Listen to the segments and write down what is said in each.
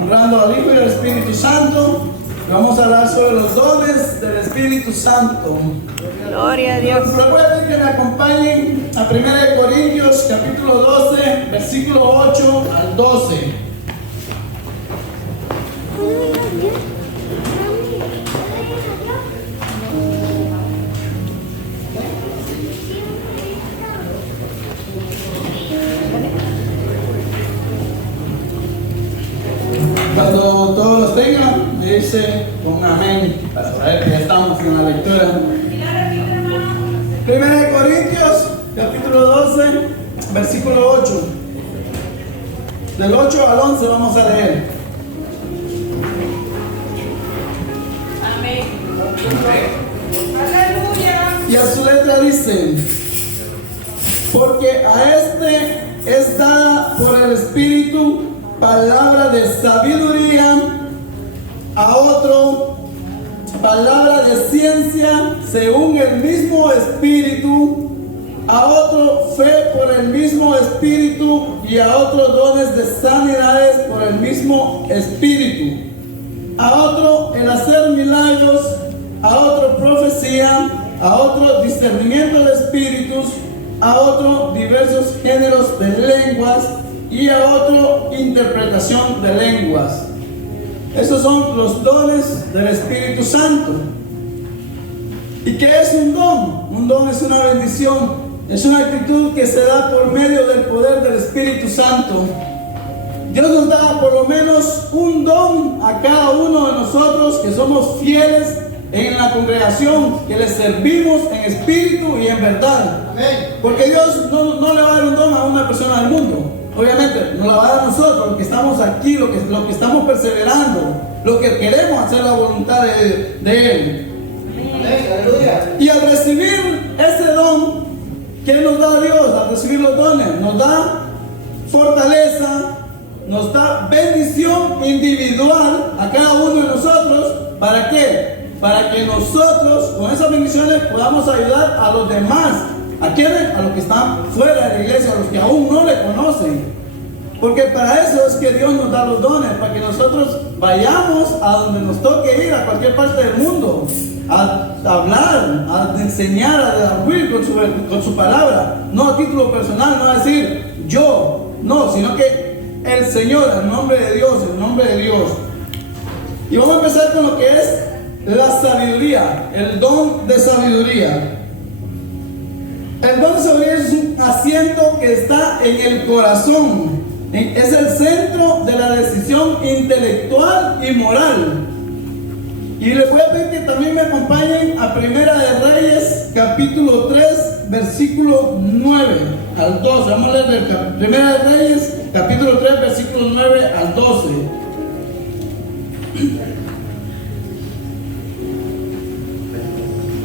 honrando al Hijo y al Espíritu Santo. Vamos a hablar sobre los dones del Espíritu Santo. Gloria a Dios. Recuerden que me acompañen a 1 Corintios capítulo 12, versículo 8 al 12. Cuando todos los tengan, me dice un amén para saber que ya estamos en la lectura. 1 Corintios capítulo 12, versículo 8. Del 8 al 11 vamos a leer. Amén. Aleluya. Y a su letra dice: porque a este es dada por el Espíritu palabra de sabiduría, a otro palabra de ciencia según el mismo Espíritu, a otro fe por el mismo Espíritu, y a otros dones de sanidades por el mismo Espíritu, a otro el hacer milagros, a otro profecía, a otro discernimiento de espíritus, a otro diversos géneros de lenguas, y a otro interpretación de lenguas. Esos son los dones del Espíritu Santo. ¿Y qué es un don? Un don es una bendición, es una actitud que se da por medio del poder del Espíritu Santo. Dios nos da por lo menos un don a cada uno de nosotros que somos fieles en la congregación, que le servimos en espíritu y en verdad. Amén. Porque Dios no le va a dar un don a una persona del mundo. Obviamente nos la va a dar a nosotros, los que estamos aquí, los que estamos perseverando, los que queremos hacer la voluntad de Él. Amén. Y al recibir ese don, ¿qué nos da Dios? Al recibir los dones, nos da fortaleza, nos da bendición individual a cada uno de nosotros. ¿Para qué? Para que nosotros con esas bendiciones podamos ayudar a los demás. ¿A quiénes? A los que están fuera de la iglesia, a los que aún no le conocen. Porque para eso es que Dios nos da los dones, para que nosotros vayamos a donde nos toque ir, a cualquier parte del mundo, a hablar, a enseñar, a darwin con su palabra. No a título personal, no a decir yo, no, sino que el Señor, el nombre de Dios, el nombre de Dios. Y vamos a empezar con lo que es la sabiduría, el don de sabiduría. El don de sabiduría es un asiento que está en el corazón. Es el centro de la decisión intelectual y moral. Y les voy a pedir que también me acompañen a Primera de Reyes, capítulo 3, versículo 9 al 12. Vamos a leer de Primera de Reyes, capítulo 3, versículo 9 al 12.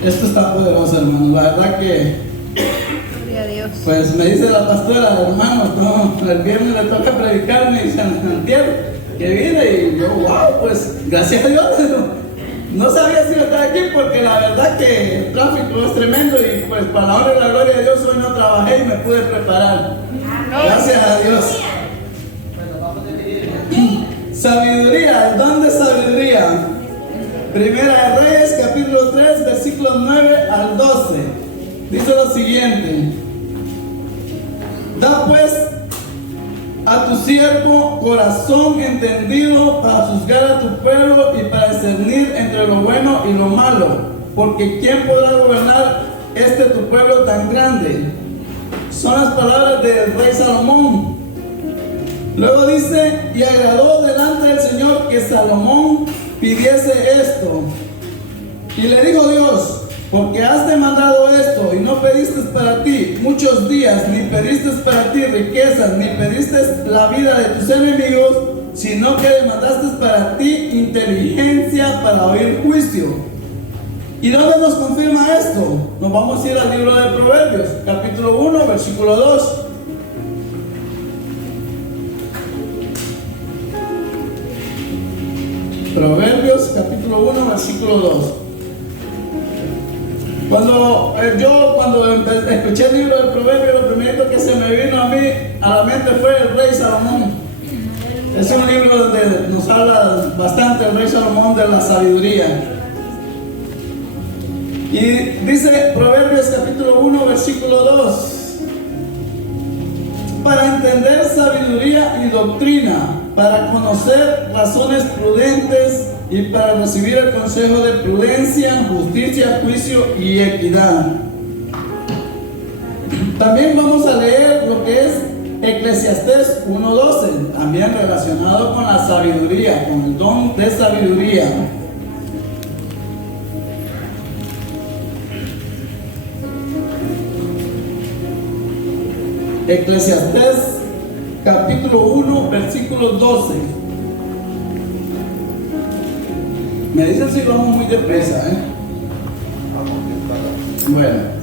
Esto está poderoso, hermano. La verdad que, pues me dice la pastora, hermano, no, el viernes le toca predicarme y Santiago, que viene, y yo, wow, pues gracias a Dios. No sabía si iba a estar aquí porque la verdad que el tráfico es tremendo y pues para la honra y la gloria de Dios hoy no trabajé y me pude preparar. Gracias a Dios. Sabiduría, el don de sabiduría. Primera de Reyes, capítulo 3, versículos 9 al 12. Dice lo siguiente: da pues a tu siervo corazón entendido para juzgar a tu pueblo y para discernir entre lo bueno y lo malo, porque ¿quién podrá gobernar tu pueblo tan grande? Son las palabras del rey Salomón. Luego dice: y agradó delante del Señor que Salomón pidiese esto. Y le dijo Dios: porque has demandado esto y no pediste para ti muchos días, ni pediste para ti riquezas, ni pediste la vida de tus enemigos, sino que demandaste para ti inteligencia para oír juicio. ¿Y dónde nos confirma esto? Nos vamos a ir al libro de Proverbios, capítulo 1, versículo 2. Proverbios, capítulo 1, versículo 2. Cuando escuché el libro del Proverbio, lo primero que se me vino a mí a la mente fue el rey Salomón. Es un libro donde nos habla bastante el rey Salomón de la sabiduría. Y dice Proverbios capítulo 1, versículo 2. Para entender sabiduría y doctrina, para conocer razones prudentes y para recibir el consejo de prudencia, justicia, juicio y equidad. También vamos a leer lo que es Eclesiastés 1:12, también relacionado con la sabiduría, con el don de sabiduría. Eclesiastés capítulo 1, versículo 12. Me dicen si vamos muy deprisa, Bueno,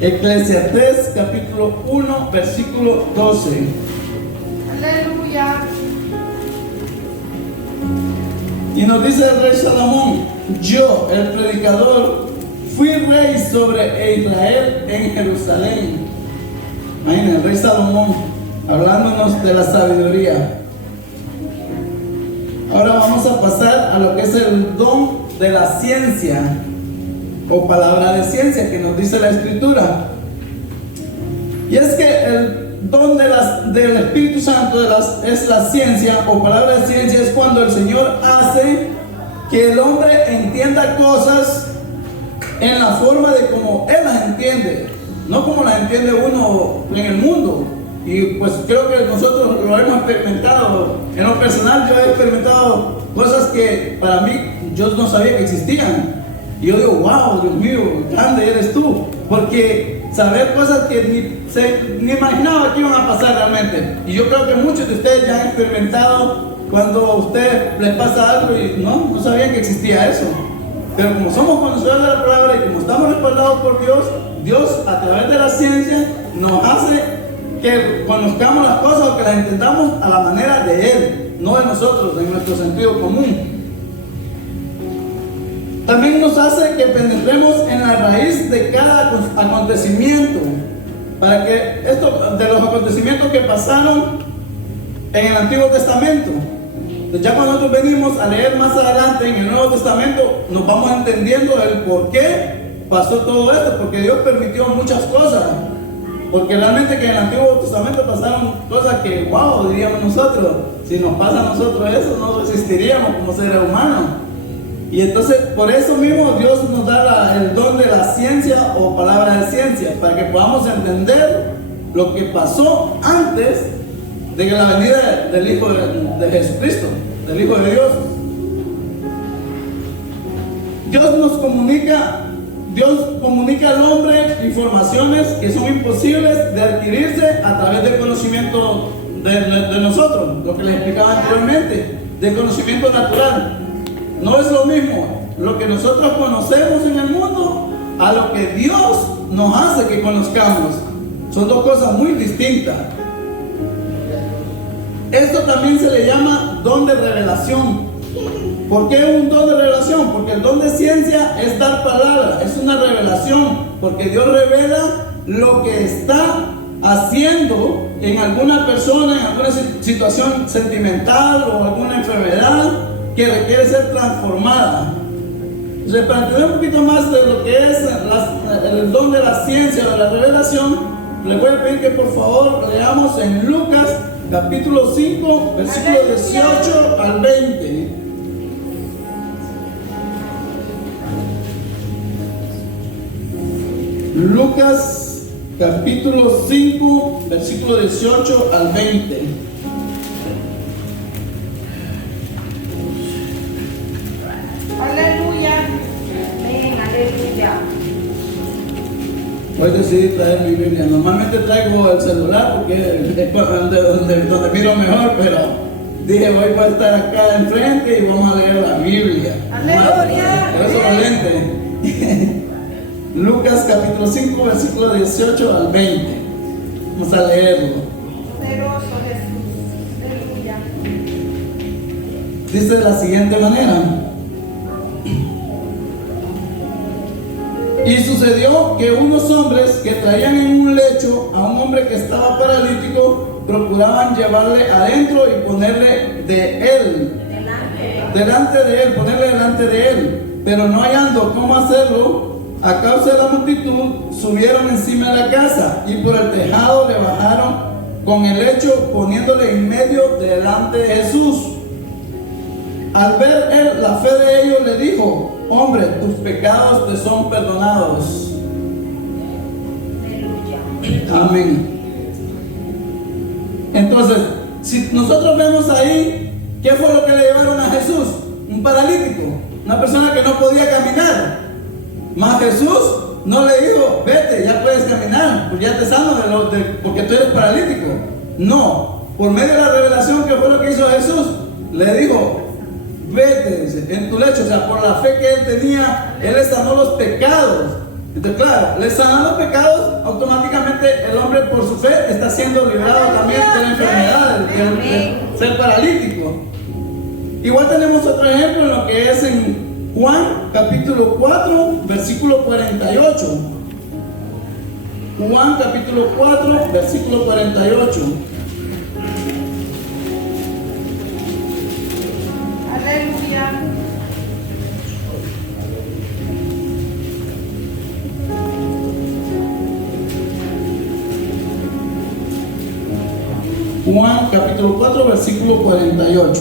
Eclesiastés capítulo 1, versículo 12. Aleluya. Y nos dice el rey Salomón: yo, el predicador, fui rey sobre Israel en Jerusalén. Imagínense, el rey Salomón hablándonos de la sabiduría. Ahora vamos a pasar a lo que es el don de la ciencia o palabra de ciencia que nos dice la Escritura. Y es que el don del Espíritu Santo es la ciencia o palabra de ciencia. Es cuando el Señor hace que el hombre entienda cosas en la forma de como Él las entiende, no como las entiende uno en el mundo. Y pues creo que nosotros lo hemos experimentado. En lo personal, yo he experimentado cosas que para mí yo no sabía que existían. Y yo digo, wow, Dios mío, grande eres tú. Porque saber cosas que ni imaginaba que iban a pasar realmente. Y yo creo que muchos de ustedes ya han experimentado cuando a usted les pasa algo y no sabían que existía eso. Pero como somos conocedores de la palabra y como estamos respaldados por Dios, Dios a través de la ciencia nos hace que conozcamos las cosas o que las entendamos a la manera de Él, no de nosotros, en nuestro sentido común. También nos hace que penetremos en la raíz de cada acontecimiento, para que esto, de los acontecimientos que pasaron en el Antiguo Testamento. Entonces ya cuando nosotros venimos a leer más adelante en el Nuevo Testamento, nos vamos entendiendo el por qué pasó todo esto, porque Dios permitió muchas cosas. Porque realmente que en el Antiguo Testamento pasaron cosas que, wow, diríamos nosotros, si nos pasa a nosotros eso, no resistiríamos como seres humanos. Y entonces, por eso mismo Dios nos da el don de la ciencia o palabra de ciencia, para que podamos entender lo que pasó antes de la venida del Hijo de Jesucristo, del Hijo de Dios. Dios comunica al hombre informaciones que son imposibles de adquirirse a través del conocimiento de nosotros, lo que les explicaba anteriormente, del conocimiento natural. No es lo mismo lo que nosotros conocemos en el mundo a lo que Dios nos hace que conozcamos. Son dos cosas muy distintas. Esto también se le llama don de revelación. ¿Por qué un don de revelación? Porque el don de ciencia es dar palabra, es una revelación, porque Dios revela lo que está haciendo en alguna persona, en alguna situación sentimental o alguna enfermedad que requiere ser transformada. Entonces, para entender un poquito más de lo que es el don de la ciencia o de la revelación, les voy a pedir que por favor leamos en Lucas capítulo 5, versículo 18 al 20. Lucas capítulo 5, versículo 18 al 20. Aleluya. Amén, aleluya. Hoy decidí traer mi Biblia. Normalmente traigo el celular porque es donde miro mejor, pero dije voy a estar acá enfrente y vamos a leer la Biblia. Aleluya. Por eso los lentes. Lucas capítulo 5, versículo 18 al 20. Vamos a leerlo. Poderoso Jesús. Aleluya. Dice de la siguiente manera: y sucedió que unos hombres que traían en un lecho a un hombre que estaba paralítico procuraban llevarle adentro y ponerle delante de él, ponerle delante de él. Pero no hallando cómo hacerlo, a causa de la multitud, subieron encima de la casa y por el tejado le bajaron con el lecho, poniéndole en medio delante de Jesús. Al ver él la fe de ellos, le dijo: hombre, tus pecados te son perdonados. Amén. Entonces, si nosotros vemos ahí, ¿qué fue lo que le llevaron a Jesús? Un paralítico, una persona que no podía caminar. Mas Jesús no le dijo: vete, ya puedes caminar, pues ya te sano porque tú eres paralítico. No, por medio de la revelación, ¿qué fue lo que hizo Jesús? Le dijo: vete, dice, en tu lecho. O sea, por la fe que él tenía, él le sanó los pecados. Entonces, claro, le sanan los pecados, automáticamente el hombre por su fe está siendo librado también de la enfermedad, de ser paralítico. Igual tenemos otro ejemplo en lo que es en Juan capítulo 4, versículo 48. Juan capítulo 4, versículo 48. Aleluya. Juan capítulo 4, versículo 48.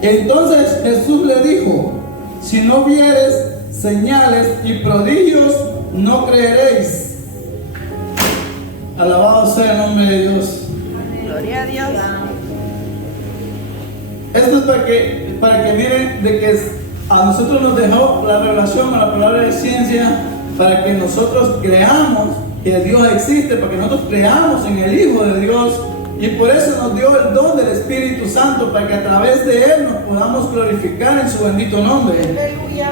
Entonces Jesús le dijo: si no vieres señales y prodigios, no creeréis. Alabado sea el nombre de Dios. Gloria a Dios. Esto es para que miren de que a nosotros nos dejó la revelación, a la palabra de ciencia, para que nosotros creamos que Dios existe, para que nosotros creamos en el Hijo de Dios, y por eso nos dio el don del Espíritu Santo, para que a través de Él nos podamos glorificar en su bendito nombre. Aleluya.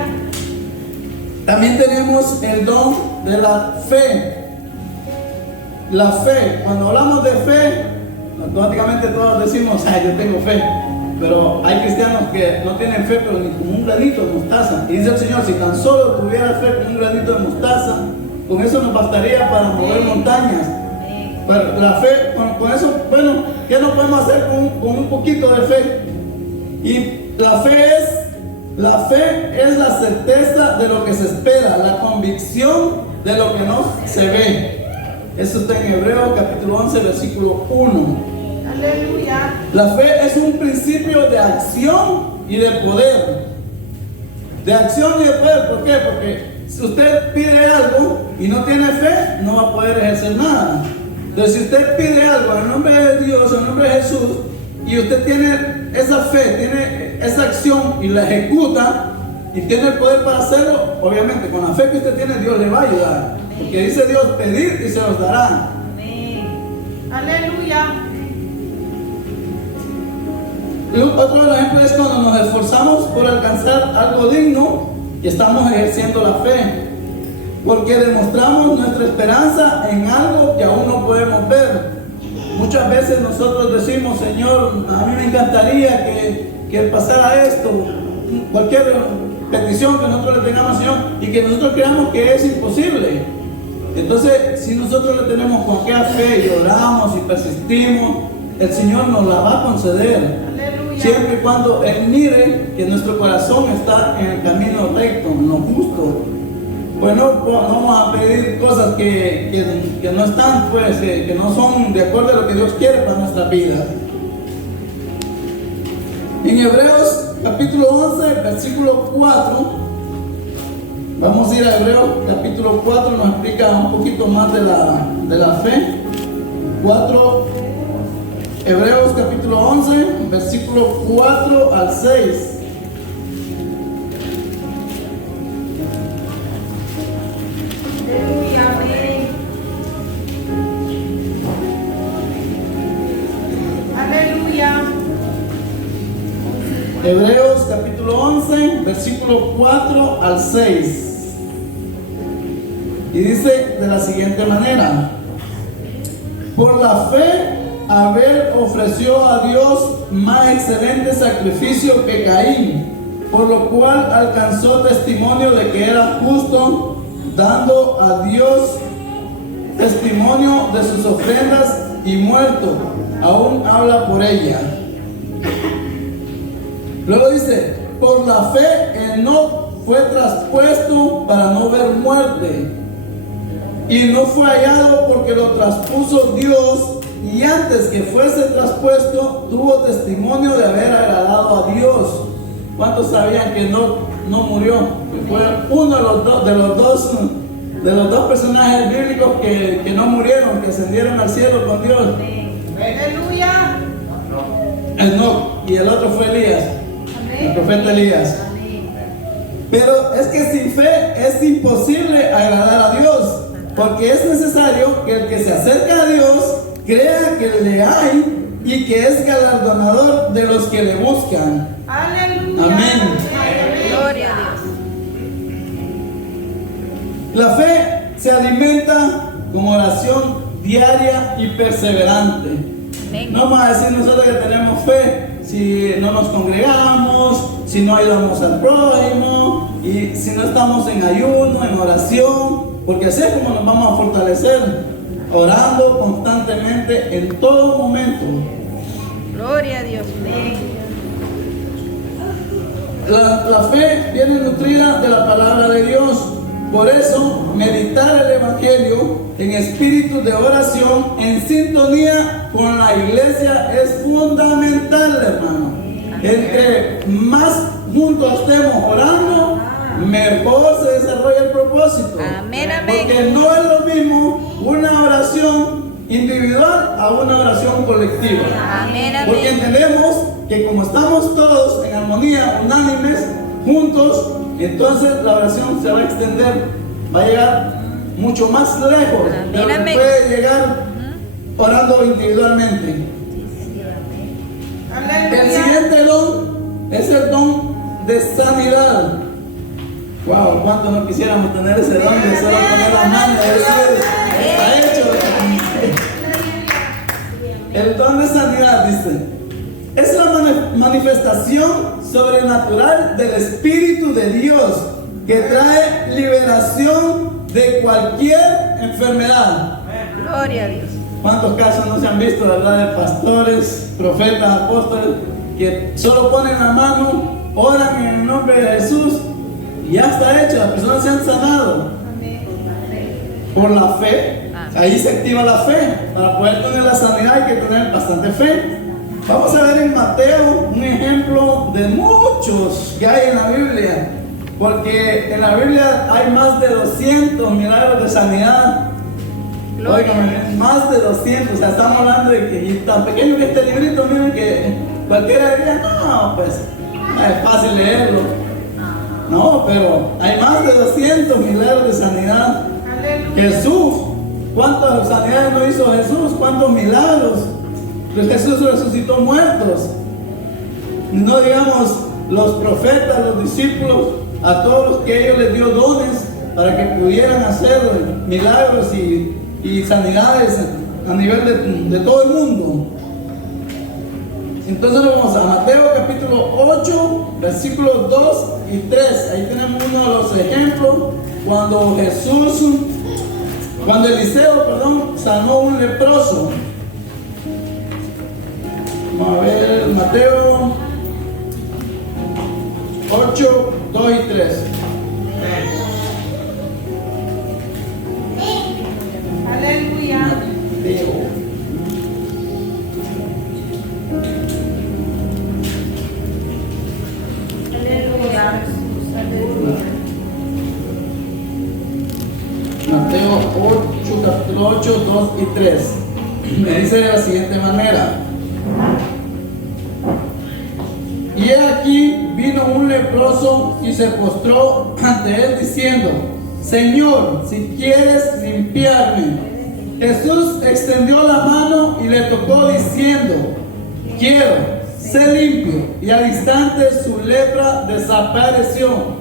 También tenemos el don de la fe. La fe, cuando hablamos de fe, automáticamente todos decimos: ay, yo tengo fe. Pero hay cristianos que no tienen fe, pero ni como un granito de mostaza. Y dice el Señor: si tan solo tuviera fe como un granito de mostaza, con eso nos bastaría para mover montañas. Pero la fe, con eso, bueno, ¿qué no podemos hacer con un poquito de fe? Y la fe es la certeza de lo que se espera, la convicción de lo que no se ve. Eso está en Hebreos capítulo 11, versículo 1. Aleluya. La fe es un principio de acción y de poder. De acción y de poder, ¿por qué? Porque si usted pide algo y no tiene fe, no va a poder ejercer nada. Entonces, si usted pide algo en nombre de Dios, en nombre de Jesús, y usted tiene esa fe, tiene esa acción y la ejecuta, y tiene el poder para hacerlo, obviamente con la fe que usted tiene, Dios le va a ayudar. Porque dice Dios: pedir y se los dará. Aleluya. Y otro ejemplo es cuando nos esforzamos por alcanzar algo digno y estamos ejerciendo la fe, porque demostramos nuestra esperanza en algo que aún no podemos ver. Muchas veces nosotros decimos: Señor, a mí me encantaría que pasara esto, cualquier petición que nosotros le tengamos al Señor, y que nosotros creamos que es imposible. Entonces, si nosotros le tenemos con aquella fe y oramos y persistimos, el Señor nos la va a conceder. Siempre y cuando Él mire que nuestro corazón está en el camino recto, en lo justo. Pues no vamos a pedir cosas que no están, pues, que no son de acuerdo a lo que Dios quiere para nuestra vida. En Hebreos capítulo 11, versículo 4, vamos a ir a Hebreos capítulo 4, nos explica un poquito más de la fe. 4, Hebreos capítulo 11, versículo 4 al 6. Aleluya. Hebreos capítulo 11, versículo 4 al 6. Y dice de la siguiente manera: por la fe Abel ofreció a Dios más excelente sacrificio que Caín, por lo cual alcanzó testimonio de que era justo, dando a Dios testimonio de sus ofrendas y muerto, aún habla por ella. Luego dice, por la fe Enoc fue traspuesto para no ver muerte, y no fue hallado porque lo traspuso Dios, y antes que fuese traspuesto tuvo testimonio de haber agradado a Dios. ¿Cuántos sabían que Enoc no murió? Que fue uno de los dos personajes bíblicos que no murieron, que ascendieron al cielo con Dios. Aleluya. Enoc, y el otro fue Elías, el profeta Elías. Pero es que sin fe es imposible agradar a Dios, porque es necesario que el que se acerca a Dios crea que le hay y que es galardonador de los que le buscan. Aleluya. Amén. Gloria a Dios. La fe se alimenta con oración diaria y perseverante. No vamos a decir nosotros que tenemos fe si no nos congregamos, si no ayudamos al prójimo y si no estamos en ayuno, en oración, porque así es como nos vamos a fortalecer, orando constantemente en todo momento. Gloria a Dios. La fe viene nutrida de la palabra de Dios. Por eso, meditar el Evangelio en espíritu de oración, en sintonía con la iglesia, es fundamental, hermano. Entre más juntos estemos orando, mejor se desarrolla el propósito. Amén, amén. Porque no es lo mismo una oración individual a una oración colectiva. Amén, amén. Porque entendemos que como estamos todos en armonía, unánimes, juntos, entonces la oración se va a extender, va a llegar mucho más lejos de lo que puede llegar orando individualmente. El siguiente don es el don de sanidad. Wow, ¿cuánto no quisiéramos tener ese don de solo poner la mano y decir, está hecho? El don de sanidad, dice, es la manifestación sobrenatural del Espíritu de Dios que trae liberación de cualquier enfermedad. Gloria a Dios. ¿Cuántos casos no se han visto, verdad, de pastores, profetas, apóstoles, que solo ponen la mano, oran en el nombre de Jesús y ya está hecho, las personas se han sanado? Por la fe. Ahí se activa la fe. Para poder tener la sanidad hay que tener bastante fe. Vamos a ver en Mateo un ejemplo de muchos que hay en la Biblia, porque en la Biblia hay más de 200 milagros de sanidad. Oigan, más de 200, o sea, estamos hablando de que y tan pequeño que este librito, miren que cualquiera diría, no, pues es fácil leerlo. No, pero hay más de 200 milagros de sanidad. Jesús, ¿cuántas sanidades no hizo Jesús? ¿Cuántos milagros? Pues Jesús resucitó muertos. No digamos los profetas, los discípulos, a todos los que ellos les dio dones para que pudieran hacer milagros y sanidades a nivel de todo el mundo. Entonces vamos a Mateo capítulo 8, versículos 2 y 3. Ahí tenemos uno de los ejemplos cuando Eliseo, sanó un leproso. Vamos a ver Mateo 8, 2 y 3. Aleluya. Mateo 8, capítulo 8, 2 y 3. Me dice de la siguiente manera. Y he aquí vino un leproso y se postró ante él diciendo: Señor, si quieres limpiarme. Jesús extendió la mano y le tocó diciendo: quiero, sé limpio. Y al instante su lepra desapareció.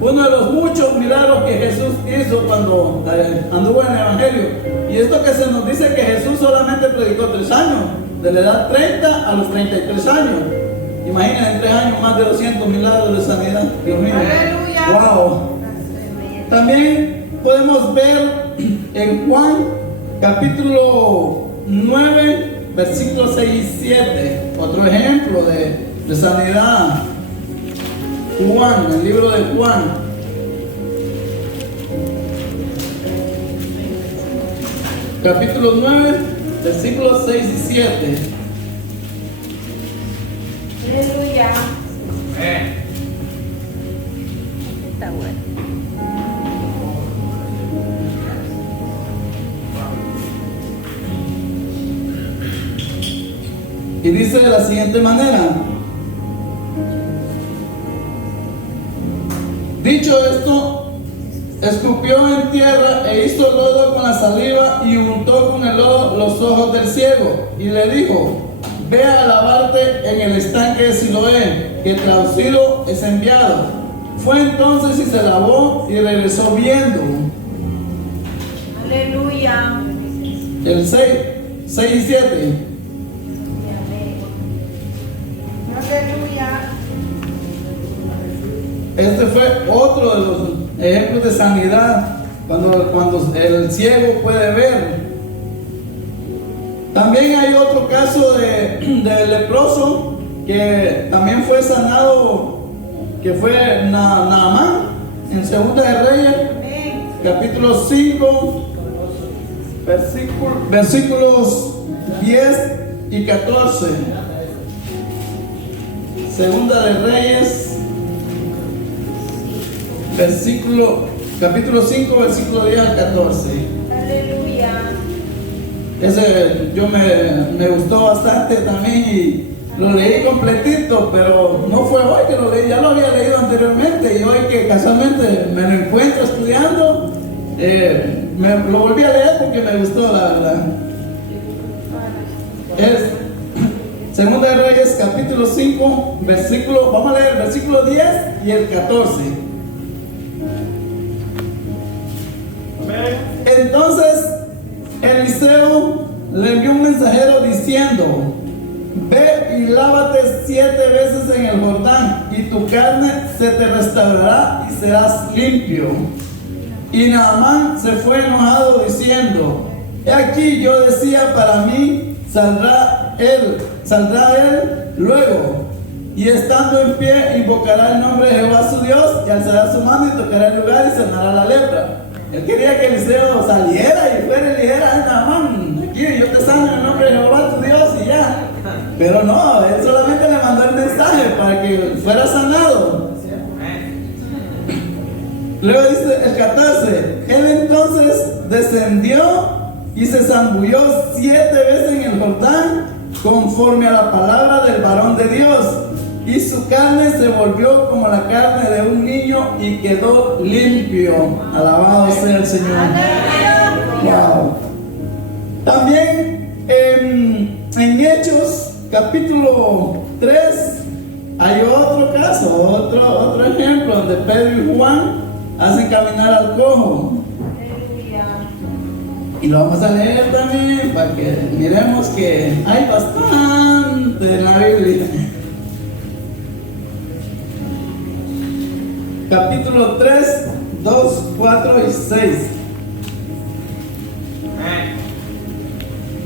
Uno de los muchos milagros que Jesús hizo cuando anduvo en el Evangelio. Y esto que se nos dice que Jesús solamente predicó 3 años, de la edad 30 a los 33 años. Imaginen, en 3 años más de 200 milagros de sanidad. Dios mío. Aleluya. Wow. También podemos ver en Juan capítulo 9, versículos 6 y 7. Otro ejemplo de sanidad. Juan, el libro de Juan. Capítulo 9, versículos 6 y 7. Aleluya. Está bueno. Y dice de la siguiente manera: dicho esto, escupió en tierra e hizo lodo con la saliva y untó con el lodo los ojos del ciego y le dijo: ve a lavarte en el estanque de Siloé, que traducido es enviado. Fue entonces y se lavó y regresó viendo. Aleluya. El 6 y 7. Aleluya. Este fue otro de los ejemplos de sanidad, cuando el ciego puede ver. También hay otro caso de leproso que también fue sanado, que fue Naamán, en Segunda de Reyes, capítulo 5, versículos 10 y 14. Segunda de Reyes, capítulo 5, versículo 10 al 14. Aleluya. Ese me gustó bastante también y lo leí completito, pero no fue hoy que lo leí, ya lo había leído anteriormente y hoy que casualmente me lo encuentro estudiando, lo volví a leer porque me gustó, la verdad. Es Segunda de Reyes, capítulo 5, vamos a leer el versículo 10 y el 14. Entonces Eliseo le envió un mensajero diciendo: ve y lávate 7 veces en el Jordán, y tu carne se te restaurará y serás limpio. Y Naamán se fue enojado diciendo: he aquí, yo decía para mí, saldrá él luego, y estando en pie invocará el nombre de Jehová su Dios, y alzará su mano y tocará el lugar y sanará la lepra. Él quería que Eliseo saliera y fuera y le dijera: Naamán, aquí yo te sano en el nombre de Jehová tu Dios, y ya. Pero no, él solamente le mandó el mensaje para que fuera sanado. Luego dice el 14: él entonces descendió y se zambulló 7 veces en el Jordán, conforme a la palabra del varón de Dios, y su carne se volvió como la carne de un niño y quedó limpio. Alabado sea el Señor. Wow. También en Hechos capítulo 3 hay otro caso, otro ejemplo donde Pedro y Juan hacen caminar al cojo. Y lo vamos a leer también para que miremos que hay bastante en la Biblia. Capítulo 3, 2, 4 y 6.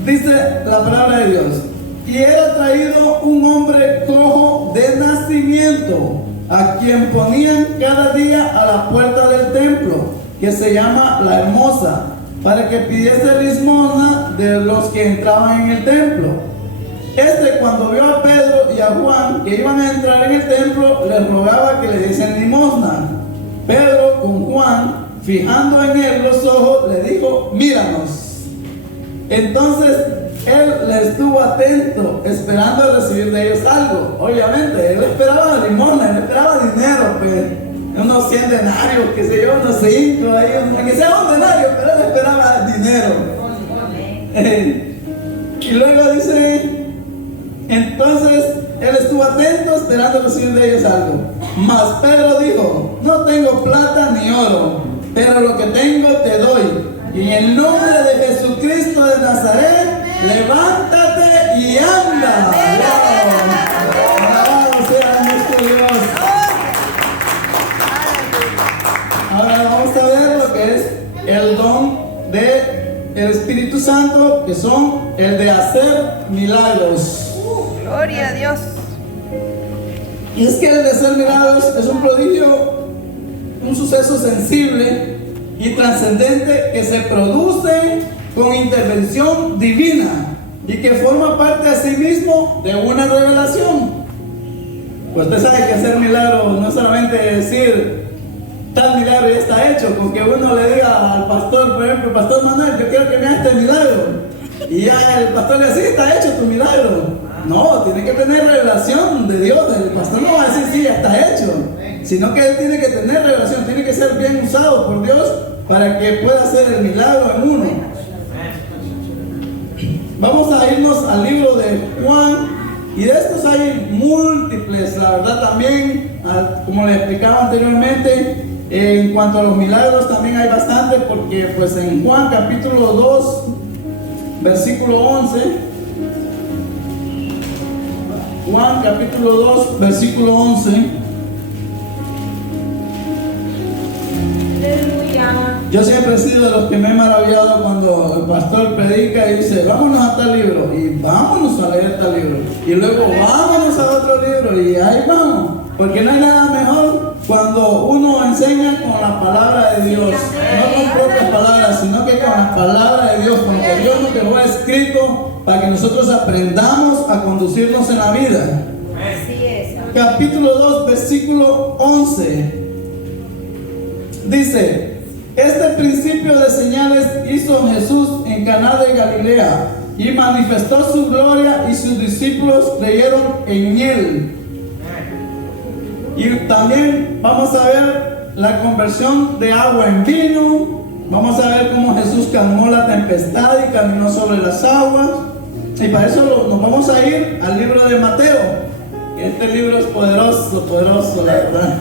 Dice la palabra de Dios: y era traído un hombre cojo de nacimiento, a quien ponían cada día a la puerta del templo, que se llama La Hermosa, para que pidiese limosna de los que entraban en el templo. Este, cuando vio a Pedro y a Juan que iban a entrar en el templo, les rogaba que le diesen limosna. Pedro, con Juan, fijando en él los ojos, le dijo: míranos. Entonces él le estuvo atento, esperando recibir de ellos algo. Obviamente, él esperaba limosna, él esperaba dinero, pues, unos 100 denarios, qué sé yo, unos 5, ahí, que sea un denario, pero él esperaba dinero. Y luego dice: entonces él estuvo atento, esperando recibir de ellos algo. Mas Pedro dijo: no tengo plata ni oro, pero lo que tengo te doy. Y en el nombre de Jesucristo de Nazaret, levántate y anda. Alabado sea nuestro Dios. Ahora vamos a ver lo que es el don del Espíritu Santo. Santo, que son el de hacer milagros. Gloria a Dios. Y es que el de hacer milagros es un prodigio, un suceso sensible y trascendente que se produce con intervención divina y que forma parte a sí mismo de una revelación. Pues usted sabe que hacer milagros no es solamente decir tal milagro ya está hecho, con que uno le diga al pastor, por ejemplo, Pastor Manuel, yo quiero que me haga este milagro, y ya el pastor le dice, sí, está hecho tu milagro. No, tiene que tener revelación de Dios. El pastor no va a decir, sí, ya está hecho, sino que él tiene que tener revelación, tiene que ser bien usado por Dios para que pueda hacer el milagro en uno. Vamos a irnos al libro de Juan. Y de estos hay múltiples, la verdad también, como les explicaba anteriormente, en cuanto a los milagros también hay bastante, porque pues en Juan capítulo 2, versículo 11, Juan capítulo 2, versículo 11, Aleluya. yo siempre he sido de los que me he maravillado cuando el pastor predica y dice, vámonos a tal libro, y vámonos a leer tal libro, y luego vámonos a otro libro, y ahí vamos, porque no hay nada mejor cuando uno enseña con la palabra de Dios, no con propias palabras, sino que con la palabra de Dios, con lo que Dios nos dejó escrito, para que nosotros aprendamos a conducirnos en la vida. Así es. Capítulo 2, versículo 11. Dice, este principio de señales hizo Jesús en Caná de Galilea y manifestó su gloria y sus discípulos creyeron en él. Y también vamos a ver la conversión de agua en vino. Vamos a ver cómo Jesús calmó la tempestad y caminó sobre las aguas. Y para eso nos vamos a ir al libro de Mateo. Este libro es poderoso, poderoso, la verdad.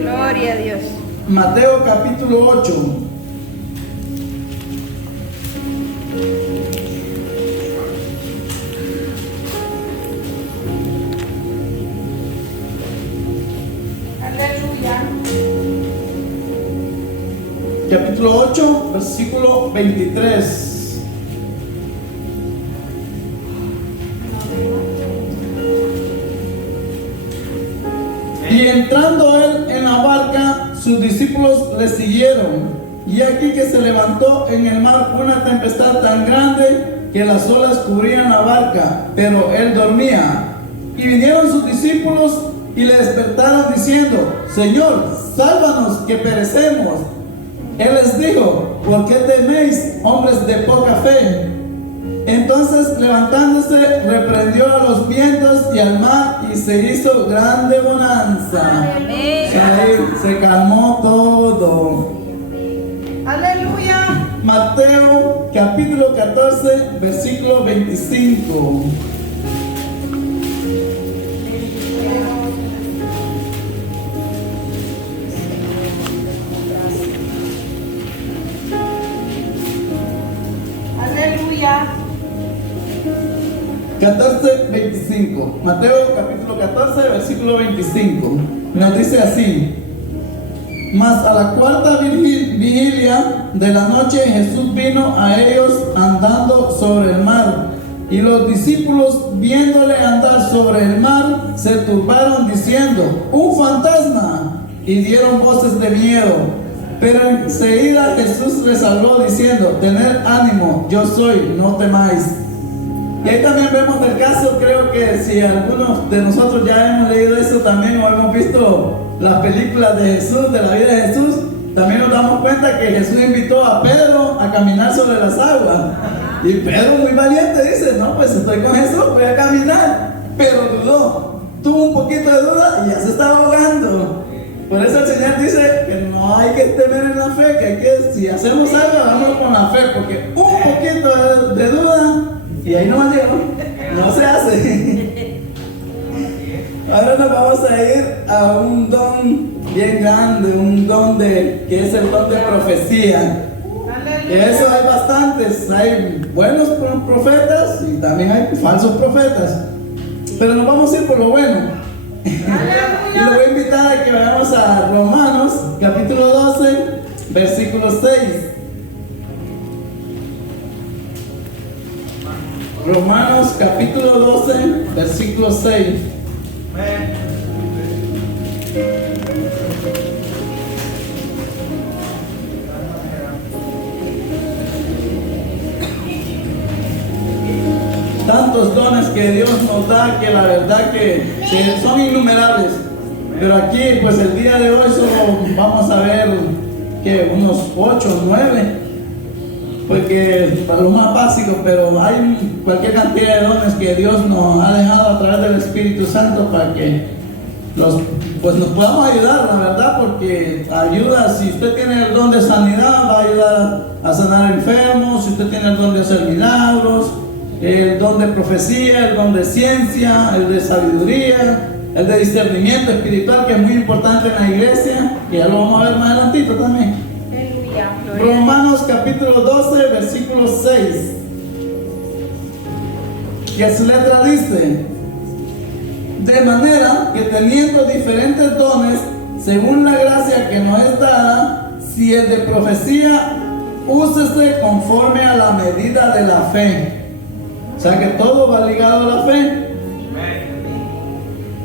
Gloria a Dios. Mateo capítulo 8. Aleluya. Capítulo 8, versículo 23. Y entrando él en la barca, sus discípulos le siguieron. Y aquí que se levantó en el mar una tempestad tan grande que las olas cubrían la barca, pero él dormía. Y vinieron sus discípulos y le despertaron diciendo, Señor, sálvanos que perecemos. Él les dijo, ¿por qué teméis, hombres de poca fe? Entonces levantándose reprendió a los vientos y al mar y se hizo grande bonanza. Amén. Se calmó todo. Aleluya. Mateo capítulo 14 versículo 25. Aleluya. 14:25. Mateo capítulo 14 versículo 25. Nos dice así: mas a la cuarta vigilia de la noche Jesús vino a ellos andando sobre el mar, y los discípulos viéndole andar sobre el mar se turbaron diciendo, un fantasma, y dieron voces de miedo. Pero enseguida Jesús les habló diciendo, tened ánimo, yo soy, no temáis. Y ahí también vemos el caso, creo que si algunos de nosotros ya hemos leído eso también o hemos visto las películas de Jesús, de la vida de Jesús, también nos damos cuenta que Jesús invitó a Pedro a caminar sobre las aguas. Y Pedro muy valiente dice, no, pues estoy con Jesús, voy a caminar. Pero dudó, tuvo un poquito de duda y ya se estaba ahogando. Por eso el Señor dice que no hay que tener en la fe, que hay que, si hacemos algo, vamos con la fe, porque un poquito de duda y ahí no llegó, no se hace. Ahora nos vamos a ir a un don bien grande, un don que es el don de profecía. Eso hay bastantes, hay buenos profetas y también hay falsos profetas, pero nos vamos a ir por lo bueno. Y lo voy a invitar a que vayamos a Romanos capítulo 12 versículo 6. Romanos capítulo 12, versículo 6. Tantos dones que Dios nos da que la verdad que son innumerables. Pero aquí, pues el día de hoy solo vamos a ver que unos 8 o 9, porque para lo más básico, pero hay cualquier cantidad de dones que Dios nos ha dejado a través del Espíritu Santo para que pues nos podamos ayudar, la verdad, porque ayuda. Si usted tiene el don de sanidad, va a ayudar a sanar enfermos. Si usted tiene el don de hacer milagros, el don de profecía, el don de ciencia, el de sabiduría, el de discernimiento espiritual, que es muy importante en la iglesia, que ya lo vamos a ver más adelantito también. Aleluya. Romanos capítulo 12, versículo 6. Que su letra dice: de manera que teniendo diferentes dones, según la gracia que nos es dada, si el de profecía, úsese conforme a la medida de la fe. O sea que todo va ligado a la fe.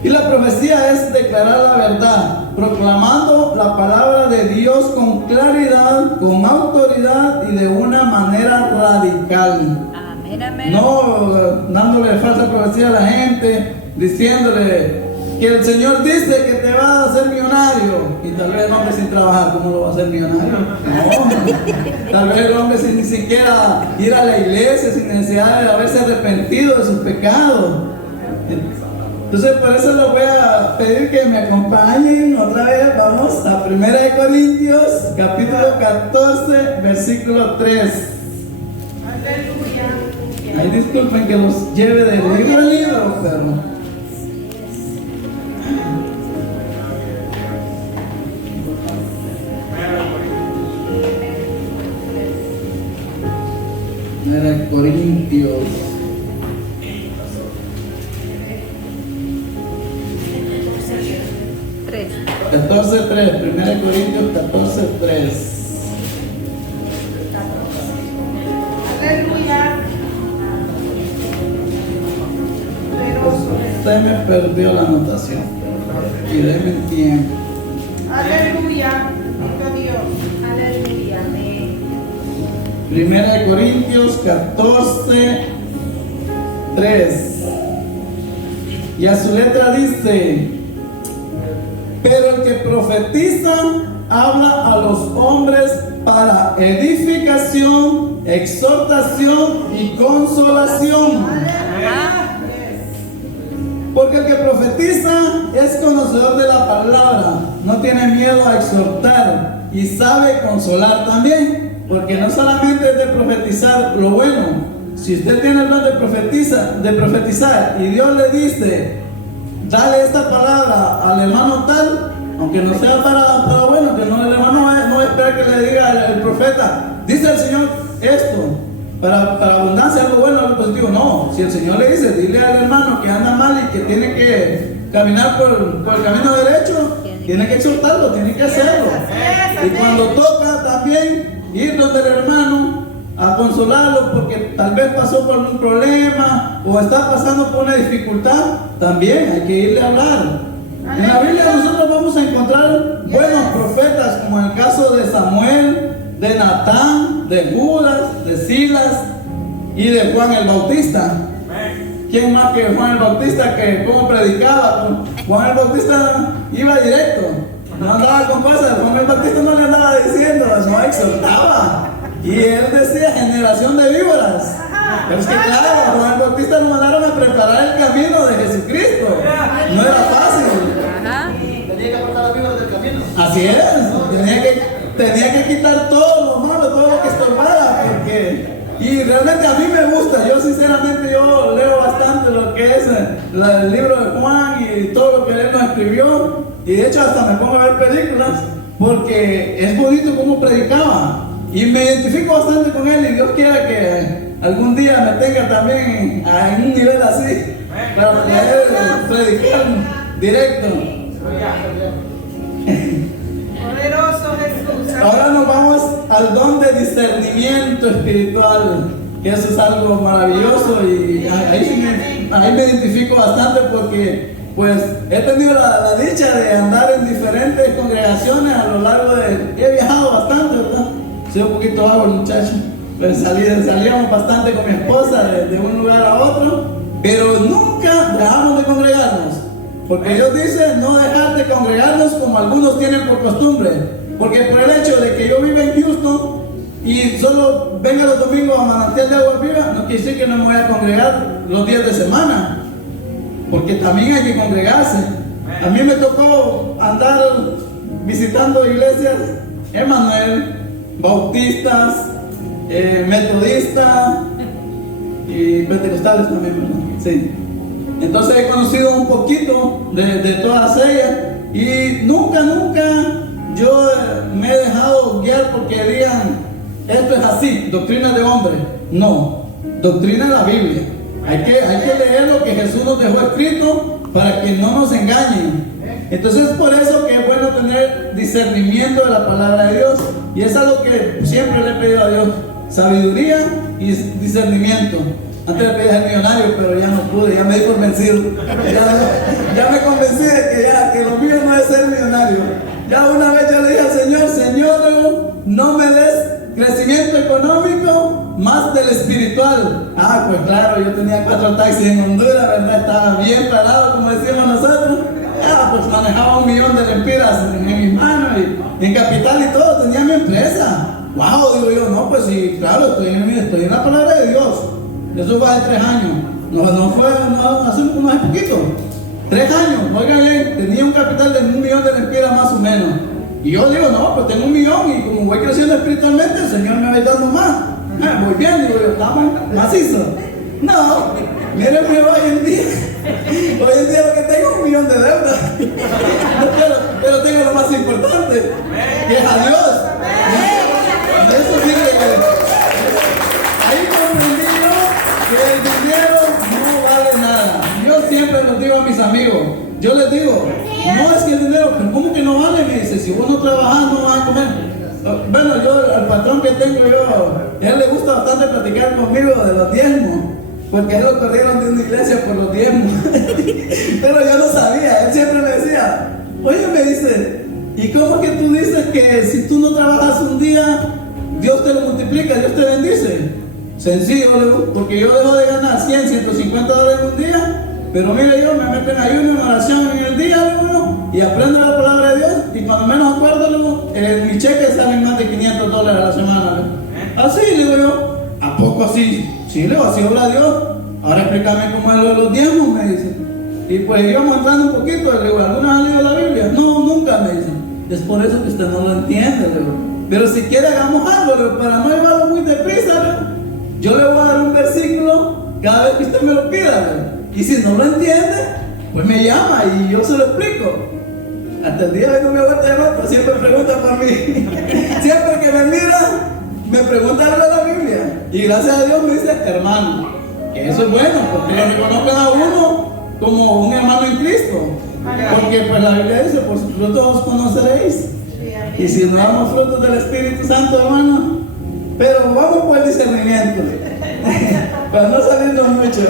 Y la profecía es declarar la verdad, proclamando la palabra de Dios con claridad, con autoridad y de una manera radical. Amén, amén. No dándole falsa profecía a la gente, diciéndole que el Señor dice que te va a hacer millonario, y tal vez el hombre sin trabajar, ¿cómo lo va a hacer millonario? No, tal vez el hombre sin ni siquiera ir a la iglesia, sin necesidad de haberse arrepentido de sus pecados. Entonces por eso les voy a pedir que me acompañen otra vez. Vamos a 1 Corintios capítulo 14, versículo 3. Aleluya. Ay, disculpen que los lleve de libro en libro, pero era Corintios 14:3, 1 Corintios 14:3. Aleluya. Usted me perdió la anotación. Y déme tiempo. Aleluya. Bendito Dios. Aleluya. Amén. 1 Corintios 14:3. Y a su letra dice: pero el que profetiza habla a los hombres para edificación, exhortación y consolación. Porque el que profetiza es conocedor de la palabra, no tiene miedo a exhortar y sabe consolar también. Porque no solamente es de profetizar lo bueno. Si usted tiene el don de profetizar y Dios le dice: dale esta palabra al hermano tal, aunque no sea para bueno, que no, el hermano no espera que le diga el profeta: dice el Señor esto, para abundancia, algo bueno, algo positivo. No, si el Señor le dice: dile al hermano que anda mal y que tiene que caminar por el camino derecho, tiene que exhortarlo, tiene que hacerlo. Y cuando toca también ir donde el hermano a consolarlo, porque tal vez pasó por un problema o está pasando por una dificultad, también hay que irle a hablar. En la Biblia nosotros vamos a encontrar buenos profetas, como en el caso de Samuel, de Natán, de Judas, de Silas y de Juan el Bautista. ¿Quién más que Juan el Bautista, que cómo predicaba? Juan el Bautista iba directo, no andaba con cosas. Juan el Bautista no le andaba diciendo, no exhortaba. Y él decía: generación de víboras. Pero es que claro, Juan el Bautista nos mandaron a preparar el camino de Jesucristo. No era fácil. Tenía que apartar las víboras del camino. Así es. Tenía que quitar todo lo malo, todo lo que estorbara, porque... Y realmente a mí me gusta. Yo sinceramente yo leo bastante lo que es el libro de Juan y todo lo que él nos escribió. Y de hecho hasta me pongo a ver películas, porque es bonito cómo predicaba. Y me identifico bastante con él, y Dios quiera que algún día me tenga también a un nivel así, para poder predicar directo. Poderoso Jesús. Ahora nos vamos al don de discernimiento espiritual. que eso es algo maravilloso y ahí me identifico bastante porque pues he tenido la dicha de andar en diferentes congregaciones a lo largo he viajado bastante, ¿verdad? Soy un poquito vago el muchacho, pues salíamos bastante con mi esposa de un lugar a otro, pero nunca dejamos de congregarnos, porque Dios dice no dejar de congregarnos como algunos tienen por costumbre, porque por el hecho de que yo vivo en Houston y solo venga los domingos a manantial de agua viva, no quiere decir que no me voy a congregar los días de semana, porque también hay que congregarse. A mí me tocó andar visitando iglesias Emmanuel, bautistas, metodistas y pentecostales también, ¿verdad? Sí. Entonces he conocido un poquito de todas ellas y nunca yo me he dejado guiar porque digan esto es así, doctrina de hombre. No, doctrina de la Biblia. Hay que leer lo que Jesús nos dejó escrito para que no nos engañen. Entonces por eso que es bueno tener discernimiento de la palabra de Dios, y es algo que siempre le he pedido a Dios, sabiduría y discernimiento. Antes le pedí al millonario, pero ya no pude, ya me di por vencido. Ya me convencí de que lo mío no es ser millonario. Ya una vez yo le dije al Señor, no me des crecimiento económico más del espiritual. Pues claro, yo tenía 4 taxis en Honduras, ¿verdad? Estaba bien parado, como decimos nosotros. Pues manejaba 1 millón de lempiras en mis manos y en capital y todo, tenía mi empresa. Wow, digo yo, no, pues sí, claro, estoy en la palabra de Dios. Eso fue hace 3 años. No fue hace poquito. 3 años, oigan bien, tenía un capital de 1 millón de lempiras más o menos. Y yo digo, no, pues tengo 1 millón y como voy creciendo espiritualmente, el Señor me va dando más. Voy bien, digo yo, estamos macizo. No, miren hoy en día lo que tengo es 1 millón de deudas. pero tengo lo más importante, que es a Dios. Eso sí que ahí comprendí yo que el dinero no vale nada. Yo siempre les digo a mis amigos, yo les digo, no es que el dinero, pero ¿cómo que no vale? Me dice, si vos no trabajas no vas a comer. Bueno, yo, al patrón que tengo yo, a él le gusta bastante platicar conmigo de los diezmos, porque él lo corrieron de una iglesia por los diezmos. Pero yo no sabía, él siempre me decía, oye, me dice, ¿y cómo que tú dices que si tú no trabajas un día, Dios te lo multiplica, Dios te bendice? Sencillo, porque yo dejo de ganar 100, 150 dólares un día, pero mire, yo me meto en ayuno, en oración en el día, y aprendo la palabra de Dios, y cuando menos acuerdo, en mi cheque salen más de 500 dólares a la semana. Así, le digo yo, ¿a poco así? Sí, le digo, así obra Dios. Ahora explícame cómo es lo de los diezmos, me dice. Y pues íbamos entrando un poquito, le digo, ¿alguna vez han leído la Biblia? No, nunca, me dice. Es por eso que usted no lo entiende, le digo. Pero si quiere hagamos algo, le digo, para no llevarlo muy deprisa, le digo, yo le voy a dar un versículo cada vez que usted me lo pida, le digo. Y si no lo entiende, pues me llama y yo se lo explico. Hasta el día de hoy no me vuelta de loco, siempre pregunta por mí. Siempre que me mira, me pregunta algo de la Biblia. Y gracias a Dios me dice, hermano, que eso es bueno, porque lo reconozcan a uno como un hermano en Cristo. Porque pues la Biblia dice, por sus frutos os conoceréis. Y si no damos frutos del Espíritu Santo, hermano, pero vamos por el discernimiento, para no salirnos mucho.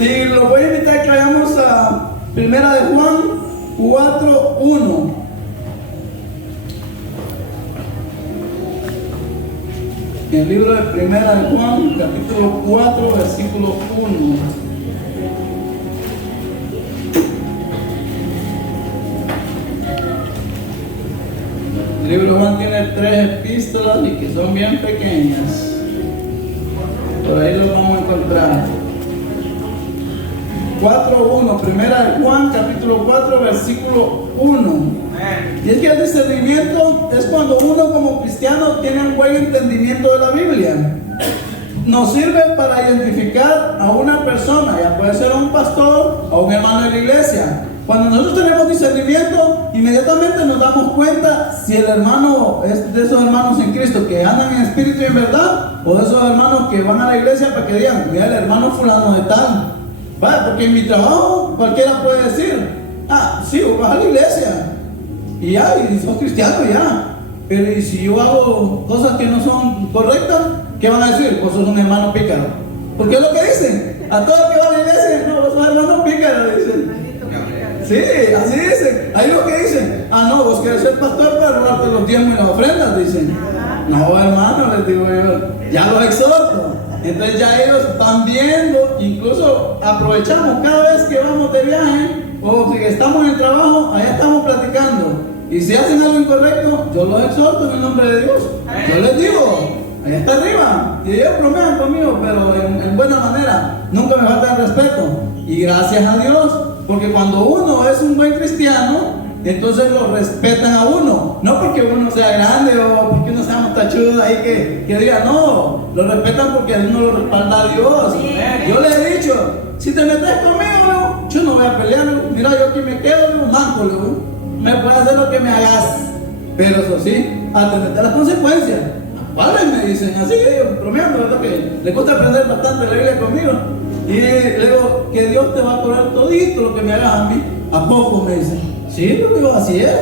Y lo voy a invitar a que vayamos a 1 de Juan 4:1. El libro de 1 de Juan, capítulo 4, versículo 1. El libro de Juan tiene 3 epístolas y que son bien pequeñas. Por ahí los vamos a encontrar. 4:1, 1 de Juan, capítulo 4, versículo 1. Y es que el discernimiento es cuando uno como cristiano tiene un buen entendimiento de la Biblia. Nos sirve para identificar a una persona, ya puede ser un pastor o un hermano de la iglesia. Cuando nosotros tenemos discernimiento, inmediatamente nos damos cuenta si el hermano es de esos hermanos en Cristo que andan en espíritu y en verdad, o de esos hermanos que van a la iglesia para que digan, mira el hermano fulano de tal. Vale, porque en mi trabajo cualquiera puede decir, sí, vas a la iglesia y ya, y sos cristiano ya. pero ¿y si yo hago cosas que no son correctas? ¿Qué van a decir? Vos sos un hermano pícaro. Porque es lo que dicen. A todo el que va a la iglesia, no, vos sos hermano pícaro, dicen. Sí, así dicen. Hay los que dicen, no, vos querés ser pastor para robarte los diezmos y las ofrendas, dicen. No, hermano, les digo yo, ya los exhorto. Entonces ya ellos van viendo, incluso aprovechamos cada vez que vamos de viaje o si estamos en el trabajo, allá estamos platicando. Y si hacen algo incorrecto, yo los exhorto en el nombre de Dios. Yo les digo, allá está arriba. Y ellos bromean conmigo, pero en buena manera. Nunca me falta el respeto. Y gracias a Dios, porque cuando uno es un buen cristiano, entonces lo respetan a uno. No porque uno sea grande o porque uno sea mostachudo ahí que diga, no. Lo respetan porque a uno lo respalda a Dios. Yo le he dicho, si te metes conmigo, yo no voy a pelear. Mira, yo aquí me quedo, manco, me puedes hacer lo que me hagas, pero eso sí, atendete a las consecuencias. ¿Cuáles? Me dicen así, ellos bromeando, ¿verdad? Que les gusta aprender bastante la Biblia conmigo. Y le digo, que Dios te va a cobrar todito lo que me hagas a mí. ¿A poco? Me dicen. Sí, lo digo, así es.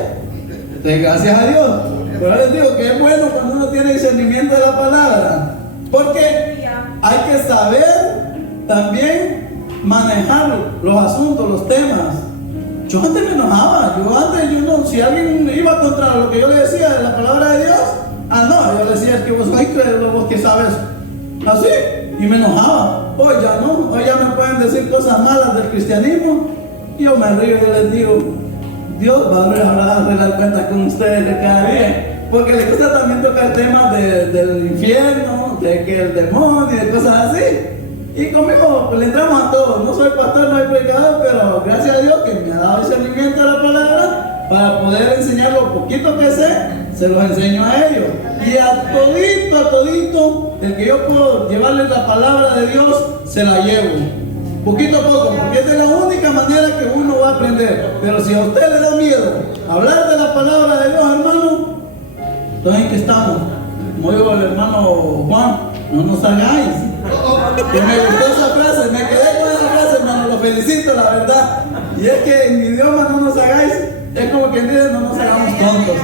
Entonces, gracias a Dios. Pero les digo que es bueno cuando uno tiene discernimiento de la palabra, porque hay que saber también manejar los asuntos, los temas. Yo antes me enojaba, si alguien iba contra lo que yo le decía de la palabra de Dios, no, yo le decía, es que vos sois creído, vos que sabes, así, y me enojaba. Hoy ya no, hoy ya me pueden decir cosas malas del cristianismo, y yo me río, yo les digo, Dios va a arreglar cuenta con ustedes de cada día, porque le gusta también tocar temas del infierno, de que el demonio y de cosas así. Y conmigo pues, le entramos a todos. No soy pastor, no soy predicador, pero gracias a Dios que me ha dado discernimiento de la palabra para poder enseñar lo poquito que sé, se los enseño a ellos. Y a todito, el que yo puedo llevarles la palabra de Dios, se la llevo. Poquito a poco, porque es de la única manera que uno va a aprender. Pero si a usted le da miedo hablar de la palabra de Dios, hermano, entonces ¿en qué estamos? Como dijo el hermano Juan, no nos hagáis. Que me gustó esa frase, me quedé con esa frase, hermano, lo felicito, la verdad. Y es que en mi idioma no nos hagáis, es como que dice, no nos hagamos tontos.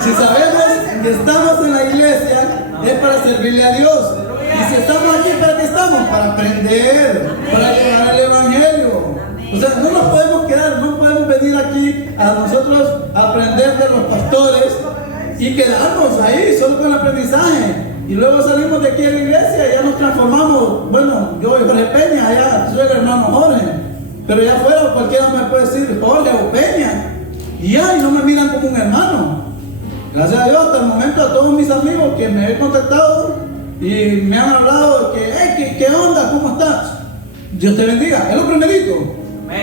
Si sabemos que estamos en la iglesia, es para servirle a Dios. Y si estamos aquí, ¿para qué estamos? Para aprender, para llevar el evangelio. O sea, no nos podemos quedar, no podemos venir aquí a nosotros a aprender de los pastores y quedarnos ahí solo con el aprendizaje. Y luego salimos de aquí a la iglesia y ya nos transformamos. Bueno, yo y Jorge Peña, allá soy el hermano Jorge. Pero allá afuera cualquiera me puede decir Jorge o Peña. Y ya, y no me miran como un hermano. Gracias a Dios, hasta el momento a todos mis amigos que me he contactado y me han hablado que, hey, ¿qué onda? ¿Cómo estás? Dios te bendiga. Es lo primerito.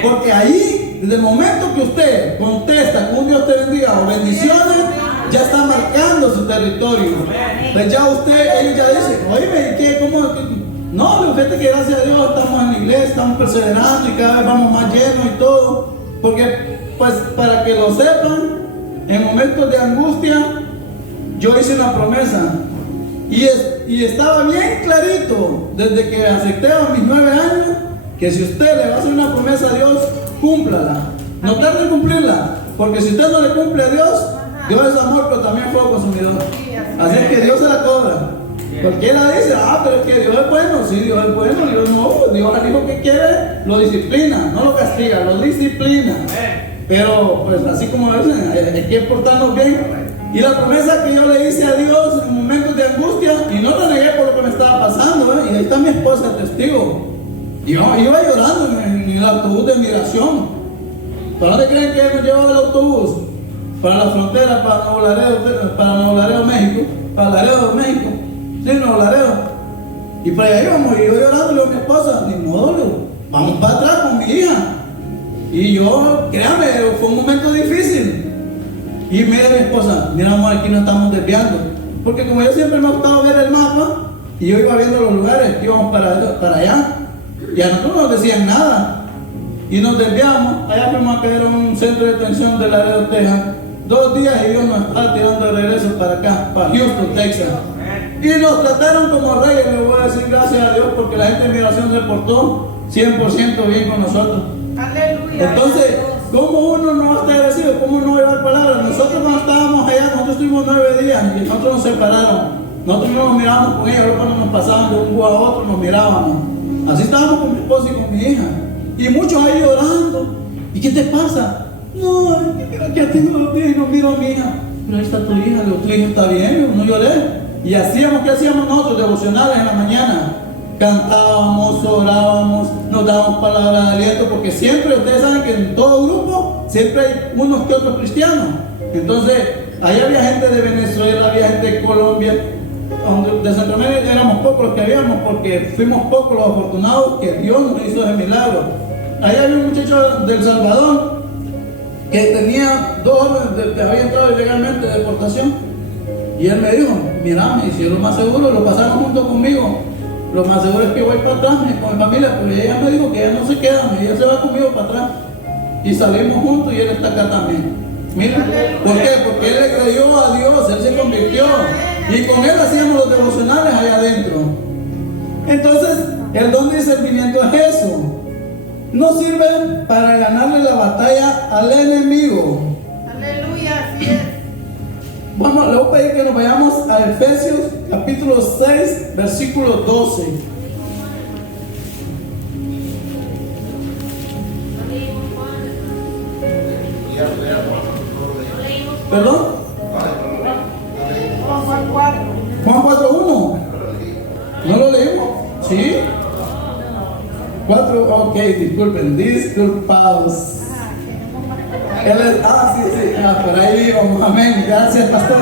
Porque ahí, desde el momento que usted contesta con un Dios te bendiga o bendiciones, ya está marcando su territorio. Pues ya ellos ya dicen, oye, ¿qué? ¿Cómo? No, fíjate que gracias a Dios estamos en la iglesia, estamos perseverando y cada vez vamos más llenos y todo. Porque, pues, para que lo sepan, en momentos de angustia, yo hice una promesa. Y estaba bien clarito, desde que acepté a mis 9 años, que si usted le va a hacer una promesa a Dios, cúmplala. No tarde en cumplirla, porque si usted no le cumple a Dios, Dios es amor, pero también fuego consumidor. Así es que Dios se la cobra. Cualquiera dice, pero es que Dios es bueno. Sí, Dios es bueno. Dios no. Dios al hijo que quiere, lo disciplina, no lo castiga, lo disciplina. Pero, pues así como dicen, hay que portarnos bien. Y la promesa que yo le hice a Dios en momentos de angustia, y no la negué por lo que me estaba pasando, y ahí está mi esposa, el testigo. Y yo iba llorando en el autobús de migración. ¿Para dónde creen que nos llevaba el autobús? Para la frontera, para Nuevo Laredo, México. Para Laredo, México. Sí, Nuevo Laredo. Y para allá íbamos, y yo llorando a mi esposa, ni modo, vamos para atrás con mi hija. Y yo, créame, fue un momento difícil. Y mira mi esposa, mira amor, aquí nos estamos desviando. Porque como yo siempre me ha gustado ver el mapa, y yo iba viendo los lugares que íbamos para allá, y a nosotros no nos decían nada. Y nos desviamos, allá fuimos a caer en un centro de detención de Laredo, Texas. 2 días y Dios nos está tirando de regreso para acá, para Houston, Texas. Y nos trataron como reyes, le voy a decir gracias a Dios, porque la gente de migración se portó 100% bien con nosotros. Aleluya. Entonces, ¿cómo uno no va a estar agradecido? ¿Cómo no va a llevar palabras? Nosotros cuando estábamos allá, nosotros estuvimos 9 días y nosotros nos separaron. Nosotros no nos mirábamos con ellos, ahora cuando nos pasaban de un lugar a otro nos mirábamos. Así estábamos con mi esposa y con mi hija. Y muchos ahí llorando. ¿Y qué te pasa? No, ya tengo los días y no miro a mi hija. Pero ahí está tu hija, tu hija está bien, no lloré. Y hacíamos, ¿qué hacíamos nosotros? Devocionales en la mañana. Cantábamos, orábamos, nos dábamos palabras de aliento, porque siempre, ustedes saben que en todo grupo, siempre hay unos que otros cristianos. Entonces, ahí había gente de Venezuela, había gente de Colombia. De Centroamérica éramos pocos los que habíamos, porque fuimos pocos los afortunados que Dios nos hizo ese milagro. Ahí había un muchacho del Salvador que tenía 2 órdenes, había entrado ilegalmente de deportación. Y él me dijo, mira, me dice, lo más seguro, lo pasaron junto conmigo. Lo más seguro es que voy para atrás con mi familia, pero ella me dijo que ella no se queda, ella se va conmigo para atrás. Y salimos juntos y él está acá también. Mira, ¿por qué? Porque él le creyó a Dios, él se convirtió. Y con él hacíamos los devocionales allá adentro. Entonces, el don de discernimiento es eso. Nos sirve para ganarle la batalla al enemigo. Aleluya, así es. Bueno, le voy a pedir que nos vayamos a Efesios capítulo 6, versículo 12. ¿Perdón? Juan 4. Juan 4.1. ¿No lo leímos? ¿Sí? 4, ok, disculpados. Por ahí vamos, amén. Gracias, pastor.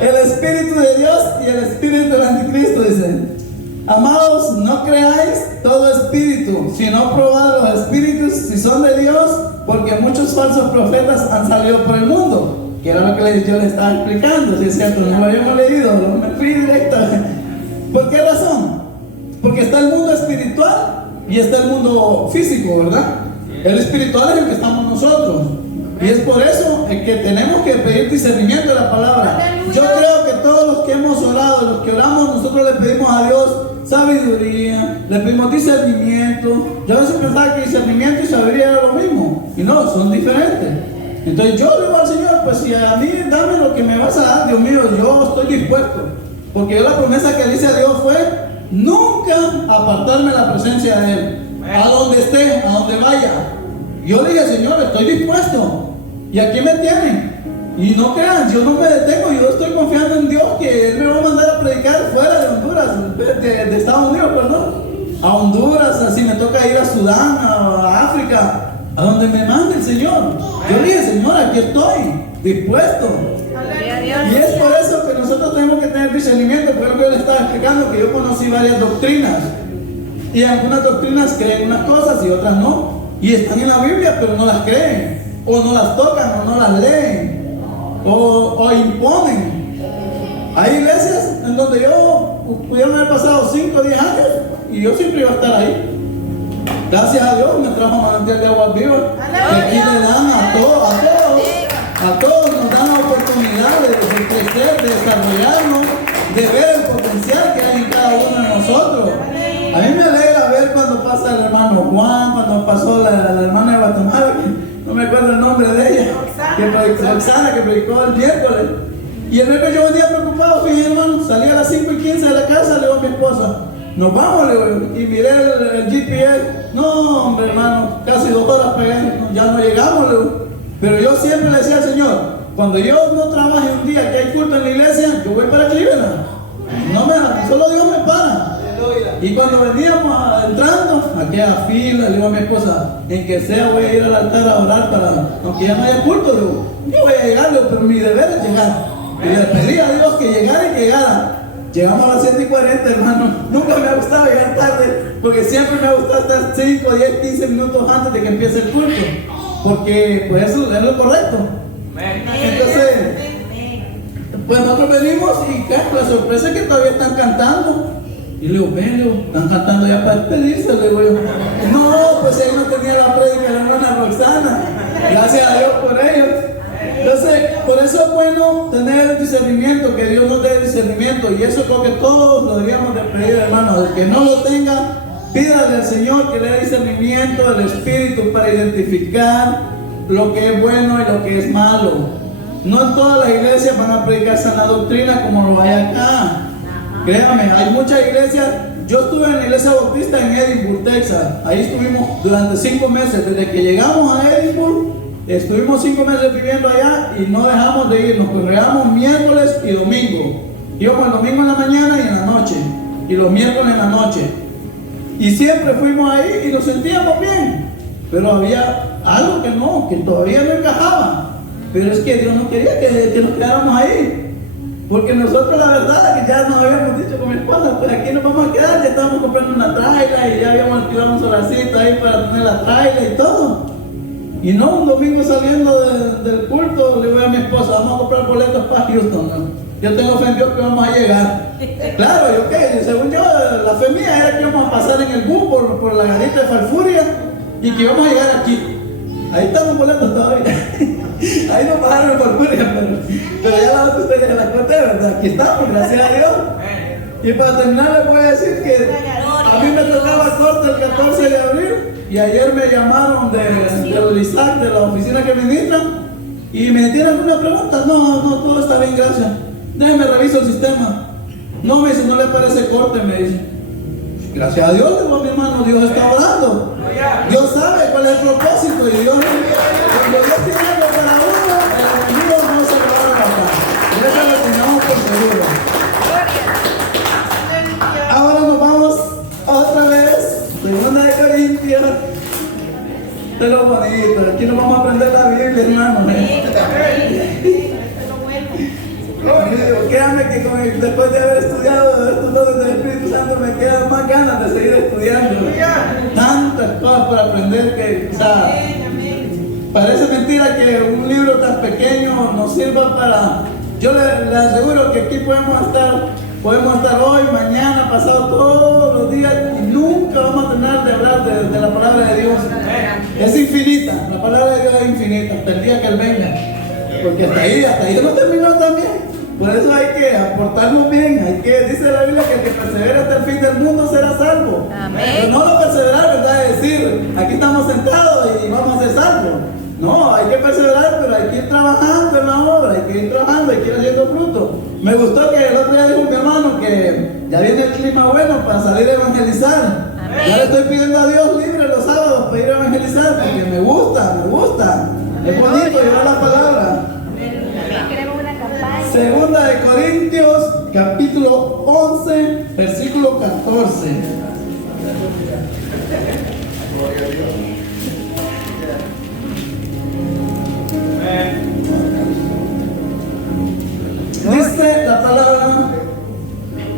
El Espíritu de Dios y el Espíritu del Anticristo, dice. Amados, no creáis todo espíritu, sino probad los espíritus si son de Dios, porque muchos falsos profetas han salido por el mundo. Que era lo que yo le estaba explicando, si es cierto, no lo habíamos leído, no me fui directo. ¿Por qué razón? Porque está el mundo espiritual y está el mundo físico, ¿verdad? El espiritual es el que estamos nosotros. Y es por eso que tenemos que pedir discernimiento de la palabra. Yo creo que todos los que hemos orado, los que oramos, nosotros le pedimos a Dios sabiduría, le pedimos discernimiento. Yo a veces pensaba que discernimiento y sabiduría era lo mismo. Y no, son diferentes. Entonces yo le digo al Señor, pues si a mí dame lo que me vas a dar, Dios mío, yo estoy dispuesto. Porque yo la promesa que le hice a Dios fue nunca apartarme la presencia de Él. A donde esté, a donde vaya. Yo le dije, Señor, estoy dispuesto. Y aquí me tienen. Y no crean, yo no me detengo, yo estoy confiando en Dios que Él me va a mandar a predicar fuera de Honduras, de Estados Unidos, perdón. A Honduras, así me toca ir a Sudán, a África, a donde me mande el Señor. Yo le dije, Señor, aquí estoy, dispuesto. Y es por eso que nosotros tenemos que tener discernimiento, porque lo que yo le estaba explicando, que yo conocí varias doctrinas. Y algunas doctrinas creen unas cosas y otras no. Y están en la Biblia, pero no las creen. O no las tocan, o no las leen. O imponen. Hay iglesias en donde yo pudieron haber pasado 5 o 10 años y yo siempre iba a estar ahí. Gracias a Dios me trajo manantial de aguas vivas. Que aquí le dan a todos nos dan la oportunidad de crecer, de desarrollarnos, de ver el potencial que hay en cada uno de nosotros. A mí me alegra ver cuando pasa el hermano Juan, cuando pasó la hermana de Guatemala, que no me acuerdo el nombre de ella, Roxana, que predicó el miércoles. Y el miércoles yo venía preocupado, fíjate hermano, salí a las 5:15 de la casa, le digo a mi esposa, nos vamos, le digo, y miré el GPS, no hombre hermano, casi 2 horas pegué, ya no llegamos, le digo. Pero yo siempre le decía al Señor, cuando yo no trabaje un día que hay culto en la iglesia, yo voy para Cleveland. No solo Dios me para. Y cuando veníamos entrando, aquella fila, le digo a mi esposa, en que sea voy a ir al altar a orar para, aunque ya no haya culto, le digo, yo voy a llegar, pero mi deber es llegar. Y le pedí a Dios que llegara y llegara. Llegamos a las 7:40, hermano. Nunca me ha gustado llegar tarde, porque siempre me ha gustado estar 5, 10, 15 minutos antes de que empiece el culto. Porque pues eso es lo correcto. Entonces, pues nosotros venimos y la sorpresa es que todavía están cantando. Y le digo, ven, están cantando ya para despedirse. Le digo yo, no, pues ahí no tenía la prédica la hermana Roxana. Gracias a Dios por ellos. Entonces, por eso es bueno tener discernimiento, que Dios nos dé discernimiento. Y eso creo que todos lo deberíamos de pedir, hermanos. El que no lo tenga, Pídale al Señor que le dé discernimiento del Espíritu para identificar lo que es bueno y lo que es malo. No en todas las iglesias van a predicar sana doctrina como lo hay acá. Créame, hay muchas iglesias. Yo estuve en la iglesia bautista en Edinburgh, Texas. Ahí estuvimos durante 5 meses. Desde que llegamos a Edinburgh, estuvimos 5 meses viviendo allá y no dejamos de ir. Nos congregamos miércoles y domingo. Íbamos el domingo en la mañana y en la noche. Y los miércoles en la noche. Y siempre fuimos ahí y nos sentíamos bien. Pero había algo que todavía no encajaba. Pero es que Dios no quería que nos quedáramos ahí. Porque nosotros la verdad que ya nos habíamos dicho con mi esposa, pues aquí nos vamos a quedar, ya estábamos comprando una traila y ya habíamos alquilado un solacito ahí para tener la traila y todo. Y no, un domingo saliendo del culto, le digo a mi esposa, vamos a comprar boletos para Houston. ¿No? Yo tengo fe en Dios que vamos a llegar. Claro, yo qué, según yo, la fe mía era que íbamos a pasar en el bus por la garita de Falfuria y que íbamos a llegar aquí. Ahí están los boletos todavía. Ahí no bajaron el Falfuria, pero ya la otra ustedes ya la conté, ¿verdad? Aquí estamos, gracias a Dios. Y para terminar les voy a decir que a mí me tocaba corte el 14 de abril y ayer me llamaron del ISAC, de la oficina que ministran, y me tienen una pregunta. No, todo está bien, gracias. Déjeme reviso el sistema. No, me dice, no le parece corte, me dice. Gracias a Dios, mi hermano, Dios está orando. Dios sabe cuál es el propósito y Dios, cuando Dios tiene algo para uno, el enemigo no se lo va a pasar. Eso lo tenemos por seguro. Ahora nos vamos otra vez, 2 de Corintios. Esto es lo bonito, aquí nos vamos a aprender la Biblia, hermano. Créame que después de haber estudiado estos dones del Espíritu Santo me quedan más ganas de seguir estudiando. Tantas cosas por aprender que, o sea, parece mentira que un libro tan pequeño nos sirva para... Yo le aseguro que aquí podemos estar hoy, mañana, pasado, todos los días y nunca vamos a terminar de hablar de la palabra de Dios. Es infinita, la palabra de Dios es infinita hasta el día que Él venga. Porque hasta ahí no terminó también. Por eso hay que aportarnos bien, dice la Biblia que el que persevera hasta el fin del mundo será salvo. Amén. Pero no lo perseverar, ¿verdad? Es decir, aquí estamos sentados y vamos a ser salvos. No, hay que perseverar, pero hay que ir trabajando en la obra, hay que ir trabajando, hay que ir haciendo fruto. Me gustó que el otro día dijo mi hermano que ya viene el clima bueno para salir a evangelizar. Amén. Ya le estoy pidiendo a Dios libre los sábados para ir a evangelizar, porque me gusta. Es bonito llevar la palabra. Segunda de Corintios, capítulo 11, versículo 14. Dice la palabra,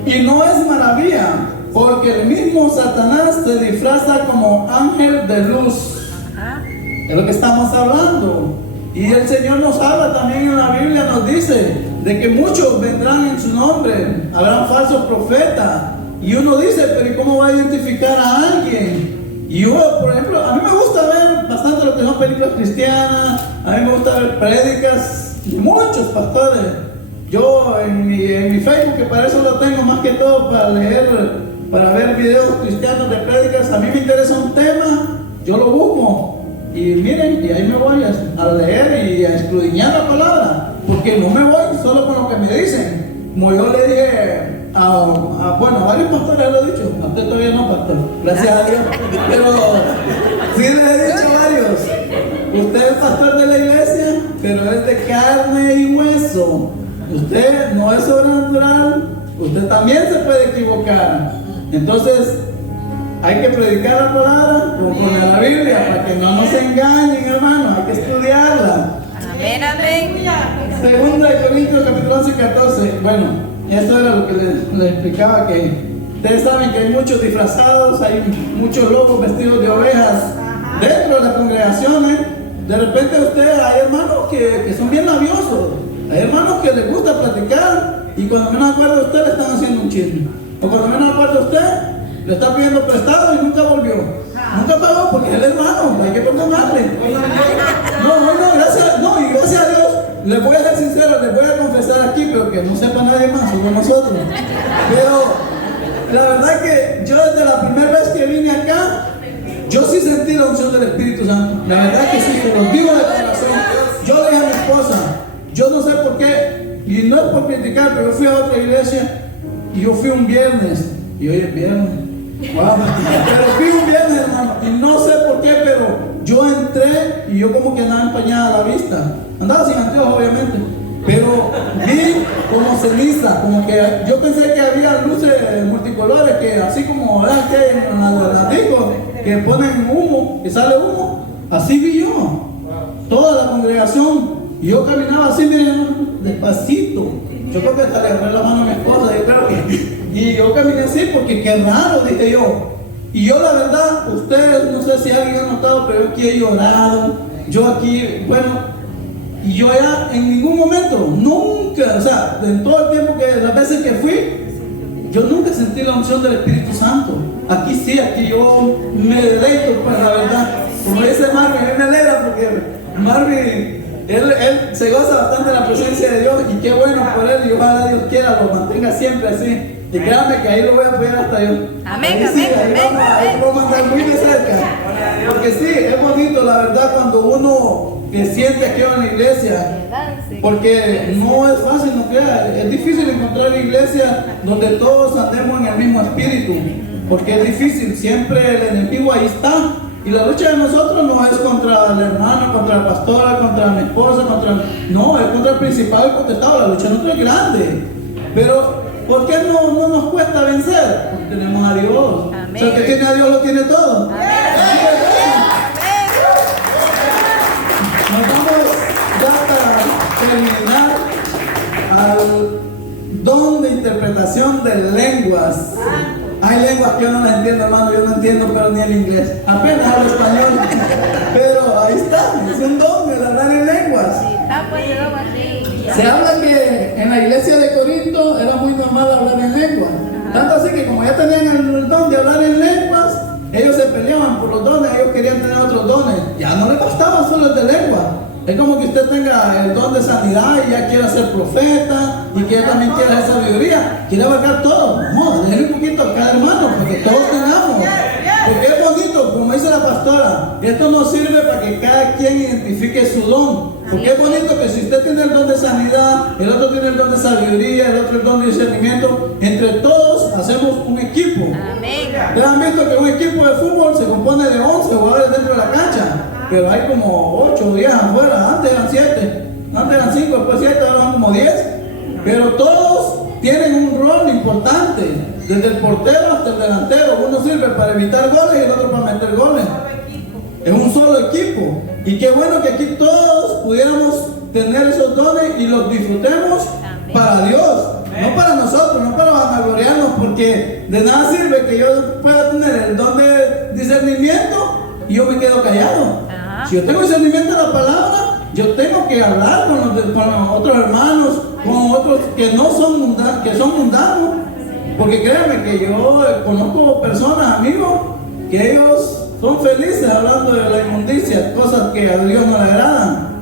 y no es maravilla, porque el mismo Satanás se disfraza como ángel de luz. Es lo que estamos hablando. Y el Señor nos habla también en la Biblia, nos dice de que muchos vendrán en su nombre, habrán falsos profetas. Y uno dice, pero ¿y cómo va a identificar a alguien? Y yo, por ejemplo, a mí me gusta ver bastante lo que son películas cristianas, a mí me gusta ver prédicas de muchos pastores. Yo en mi Facebook, que para eso lo tengo más que todo, para leer, para ver videos cristianos de prédicas, a mí me interesa un tema, yo lo busco. Y miren, y ahí me voy a leer y a escudriñar la palabra, porque no me voy solo con lo que me dicen. Como yo le dije a varios pastores, lo he dicho, a usted todavía no, pastor, gracias a Dios, pero sí le he dicho a varios, usted es pastor de la iglesia, pero es de carne y hueso, usted no es sobrenatural, usted también se puede equivocar. Entonces hay que predicar la palabra conforme a la Biblia para que no nos engañen, hermano. Hay que estudiarla. Amén. Segunda de Corintios, capítulo 11 y 14. Bueno, esto era lo que les explicaba, que ustedes saben que hay muchos disfrazados, hay muchos locos vestidos de ovejas dentro de las congregaciones. De repente hay hermanos que son bien labiosos. Hay hermanos que les gusta platicar y cuando menos acuerda usted le están haciendo un chisme. O cuando menos acuerda usted le está pidiendo prestado y nunca volvió. Nunca pagó porque es el hermano, hay que perdonarle. Y gracias a Dios, les voy a ser sincero, les voy a confesar aquí, pero que no sepa nadie más, somos nosotros. Pero la verdad que yo desde la primera vez que vine Yo sí sentí la unción del Espíritu Santo. La verdad que sí, se los digo de corazón. Yo le dije a mi esposa, yo no sé por qué, y no es por criticar, pero yo fui a otra iglesia y yo fui un viernes. Y hoy es viernes. Wow. Pero fui un viernes, hermano, y no sé por qué, pero yo entré y yo como que andaba empañada la vista. Andaba sin anteojos, obviamente. Pero vi como ceniza, como que yo pensé que había luces multicolores, que así como las que hay en las discos, que ponen humo, que sale humo. Así vi yo, toda la congregación. Y yo caminaba así, miren, despacito. Yo creo que hasta le agarré la mano a mi esposa, yo creo que. Y yo caminé así porque qué raro, dije yo. Y yo la verdad, ustedes, no sé si alguien ha notado, pero yo aquí he llorado. Yo aquí, bueno. Y yo ya en ningún momento, nunca, o sea, en todo el tiempo que, las veces que fui, yo nunca sentí la unción del Espíritu Santo. Aquí sí, aquí yo me deleito, pues la verdad. Como dice Marvin, a mí me alegra porque Marvin, él se goza bastante de la presencia de Dios y qué bueno por él y ojalá Dios quiera lo mantenga siempre así. Y créanme que ahí lo voy a apoyar hasta yo. Amén, Ahí sí, amén, ahí amén, vamos a andar muy de cerca. Porque sí, es bonito la verdad cuando uno que siente aquí en la iglesia, porque no es fácil, no crea, es difícil encontrar iglesia donde todos andemos en el mismo espíritu, porque es difícil, siempre el enemigo ahí está, y la lucha de nosotros no es contra el hermano, contra la pastora, contra mi esposa, no, es contra el principal y contestado, la lucha no es grande, pero ¿por qué no nos cuesta vencer? Porque tenemos a Dios. Amén. O sea, el que tiene a Dios lo tiene todo. Amén. Nos vamos ya para terminar al don de interpretación de lenguas. Hay lenguas que yo no las entiendo, hermano, yo no entiendo, pero ni el inglés. Apenas hablo español. Pero ahí está, es un don el hablar en lenguas. Se habla que en la iglesia de Corinto era muy normal hablar en lenguas. Tanto así que como ya tenían el don de hablar en lenguas, ellos se peleaban por los dones, ellos querían tener otros dones. Ya no les bastaba solo el de lengua. Es como que usted tenga el don de sanidad y ya quiera ser profeta y que también quiera hacer sabiduría. Quiere abarcar todo. No, déjenle un poquito a cada hermano para que todos tengamos. Porque es bonito, como dice la pastora, esto nos sirve para que cada quien identifique su don. Porque es bonito que si usted tiene el don de sanidad, el otro tiene el don de sabiduría, el otro el don de discernimiento, entre todos hacemos un equipo. ¿Ustedes han visto que un equipo de fútbol se compone de 11 jugadores dentro de la cancha? Pero hay como 8 o 10 afuera, antes eran 7, antes eran 5, después 7, ahora son como 10. Pero todos tienen un rol importante, desde el portero hasta el delantero. Uno sirve para evitar goles y el otro para meter goles. Es un solo equipo. Y qué bueno que aquí todos pudiéramos tener esos dones y los disfrutemos para Dios, no para nosotros, no para vanagloriarnos, porque de nada sirve que yo pueda tener el don de discernimiento y yo me quedo callado. Si yo tengo discernimiento de la palabra, yo tengo que hablar con los otros hermanos, con otros que no son mundanos, que son mundanos, porque créanme que yo conozco personas, amigos, que ellos son felices hablando de la inmundicia, cosas que a Dios no le agradan.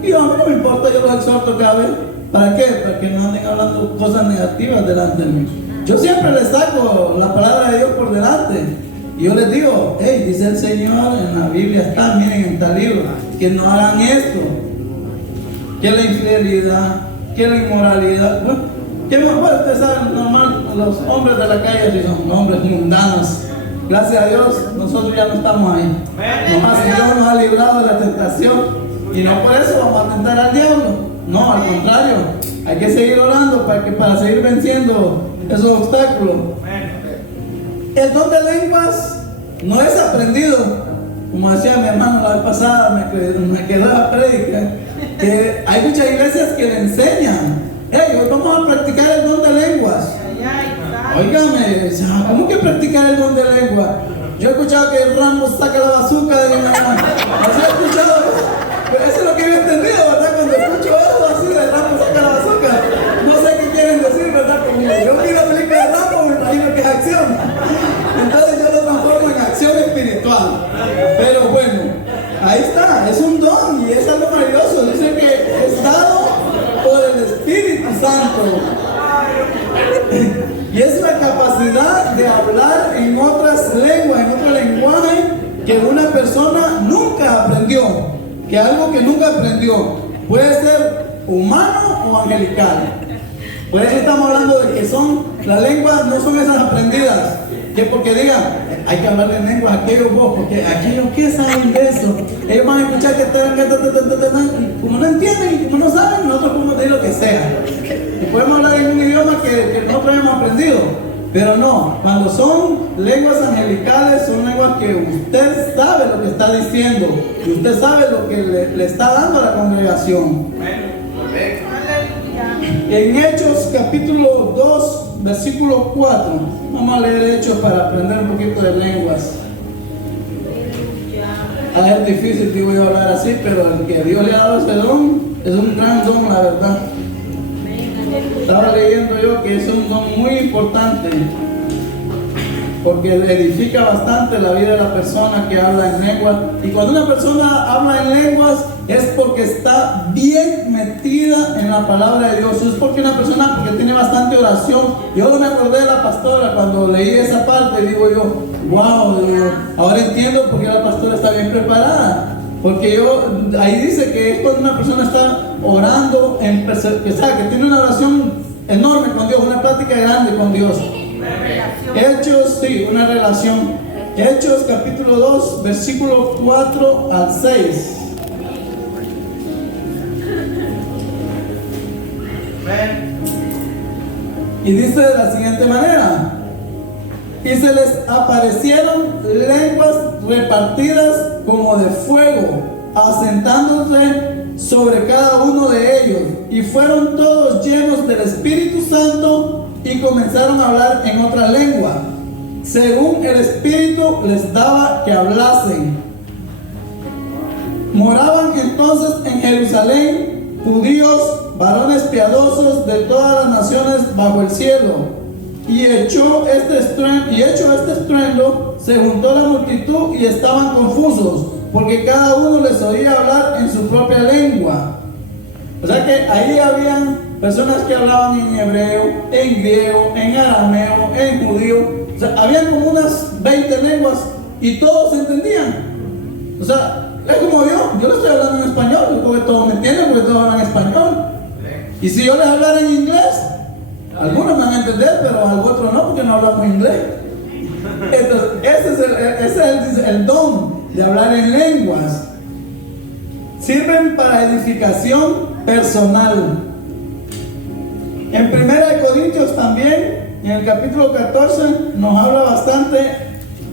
Y a mí no me importa, yo los exhorto cada vez. ¿Para qué? Para que no anden hablando cosas negativas delante de mí. Yo siempre les saco la palabra de Dios por delante. Y yo les digo, hey, dice el Señor, en la Biblia está, miren en tal libro, que no hagan esto. Que la infidelidad, que la inmoralidad. Bueno, ¿qué más puede usted saber? Normal, los hombres de la calle si son hombres mundanos. Gracias a Dios, nosotros ya no estamos ahí. Nomás que Dios nos ha librado de la tentación. Y no por eso vamos a tentar al diablo. No, al contrario. Hay que seguir orando para seguir venciendo esos obstáculos. El don de lenguas no es aprendido. Como decía mi hermano la vez pasada, me quedó la prédica, que hay muchas iglesias que le enseñan. Hey, hoy vamos a practicar el don de lenguas. Óigame, ¿cómo que practicar el don de lengua? Yo he escuchado que el Rambo saca la bazooka de mi mamá. ¿Así he escuchado? Pero eso es lo que yo he entendido, ¿verdad? Cuando escucho eso así de Rambo saca la bazooka, no sé qué quieren decir, ¿verdad? Como yo vi la película de Rambo, me imagino que es acción. Entonces yo lo transformo en acción espiritual. Pero bueno, ahí está, es un don y es algo maravilloso. Dice que es dado por el Espíritu Santo. Y es la capacidad de hablar en otras lenguas, en otro lenguaje, que una persona nunca aprendió, que algo que nunca aprendió puede ser humano o angelical. Por eso estamos hablando de que las lenguas no son esas aprendidas, que porque digan, hay que hablar en lenguas aquellos vos, porque aquellos que saben de eso, ellos van a escuchar que y como no entienden y como no saben, nosotros podemos decir lo que sea. Y podemos hablar en un idioma que nosotros hemos aprendido, pero no, cuando son lenguas angelicales, son lenguas que usted sabe lo que está diciendo y usted sabe lo que le está dando a la congregación. En Hechos capítulo 2, versículo 4, vamos a leer Hechos para aprender un poquito de lenguas. Es difícil, digo yo, hablar así, pero el que Dios le ha dado ese don es un gran don, la verdad. Estaba leyendo yo que es un don muy importante, porque edifica bastante la vida de la persona que habla en lenguas. Y cuando una persona habla en lenguas es porque está bien metida en la palabra de Dios. Es porque una persona porque tiene bastante oración. Yo no me acordé de la pastora cuando leí esa parte, digo yo, wow, ahora entiendo por qué la pastora está bien preparada. Porque ahí dice que es cuando una persona está orando, que tiene una oración enorme con Dios, una plática grande con Dios. Hechos, sí, una relación. Hechos capítulo 2, versículo 4 al 6. Y dice de la siguiente manera: y se les aparecieron lenguas repartidas como de fuego, asentándose sobre cada uno de ellos, y fueron todos llenos del Espíritu Santo y comenzaron a hablar en otra lengua, según el Espíritu les daba que hablasen. Moraban entonces en Jerusalén judíos, varones piadosos de todas las naciones bajo el cielo. Y hecho este estruendo, se juntó la multitud y estaban confusos, porque cada uno les oía hablar en su propia lengua. O sea que ahí habían personas que hablaban en hebreo, en griego, en arameo, en judío. O sea, habían como unas 20 lenguas y todos se entendían. O sea, es como yo le estoy hablando en español, porque todos me entienden, porque todos hablan español. Y si yo les hablara en inglés, algunos me van a entender, pero a otros no, porque no hablamos inglés. Entonces, ese es el don de hablar en lenguas. Sirven para edificación personal. En 1 Corintios también, en el capítulo 14, nos habla bastante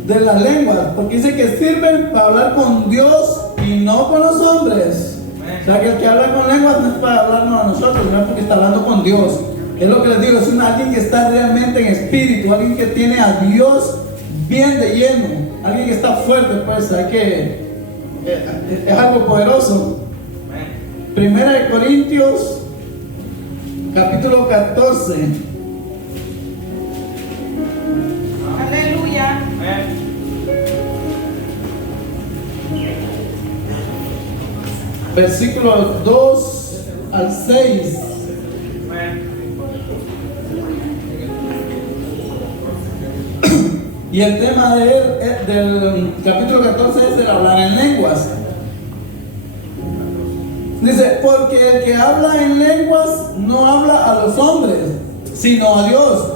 de las lenguas, porque dice que sirven para hablar con Dios y no con los hombres. O sea que el que habla con lenguas no es para hablarnos a nosotros, no es porque está hablando con Dios. Es lo que les digo, es alguien que está realmente en espíritu, alguien que tiene a Dios bien de lleno, alguien que está fuerte, pues es algo poderoso. 1 Corintios capítulo 14. Aleluya. Versículos 2 al 6. Y el tema del capítulo 14 es el hablar en lenguas. Dice, porque el que habla en lenguas no habla a los hombres, sino a Dios,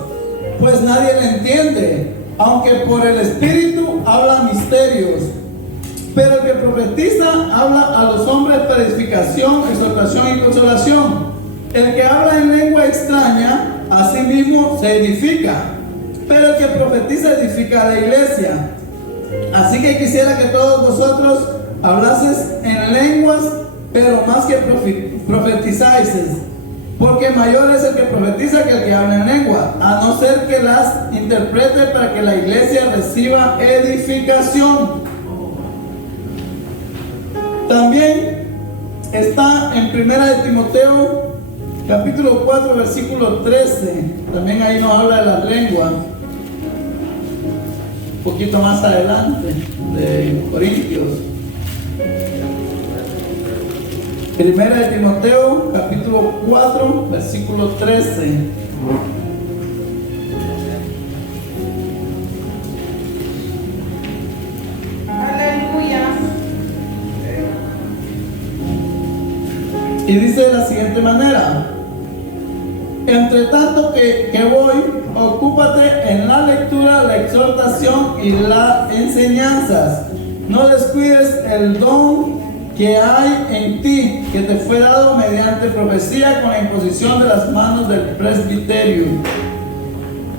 pues nadie le entiende, aunque por el Espíritu habla misterios. Pero el que profetiza habla a los hombres para edificación, exhortación y consolación. El que habla en lengua extraña, a sí mismo se edifica, pero el que profetiza edifica a la iglesia. Así que quisiera que todos vosotros hablases en lenguas, pero más que profetizáis, porque mayor es el que profetiza que el que habla en lengua, a no ser que las interprete para que la iglesia reciba edificación. También está en 1 de Timoteo capítulo 4 versículo 13, también ahí nos habla de las lenguas, un poquito más adelante de Corintios. 1 de Timoteo capítulo 4 versículo 13. Aleluya. Y dice de la siguiente manera: entre tanto que voy, ocúpate en la lectura, la exhortación y las enseñanzas. No descuides el don que hay en ti, que te fue dado mediante profecía con la imposición de las manos del presbiterio.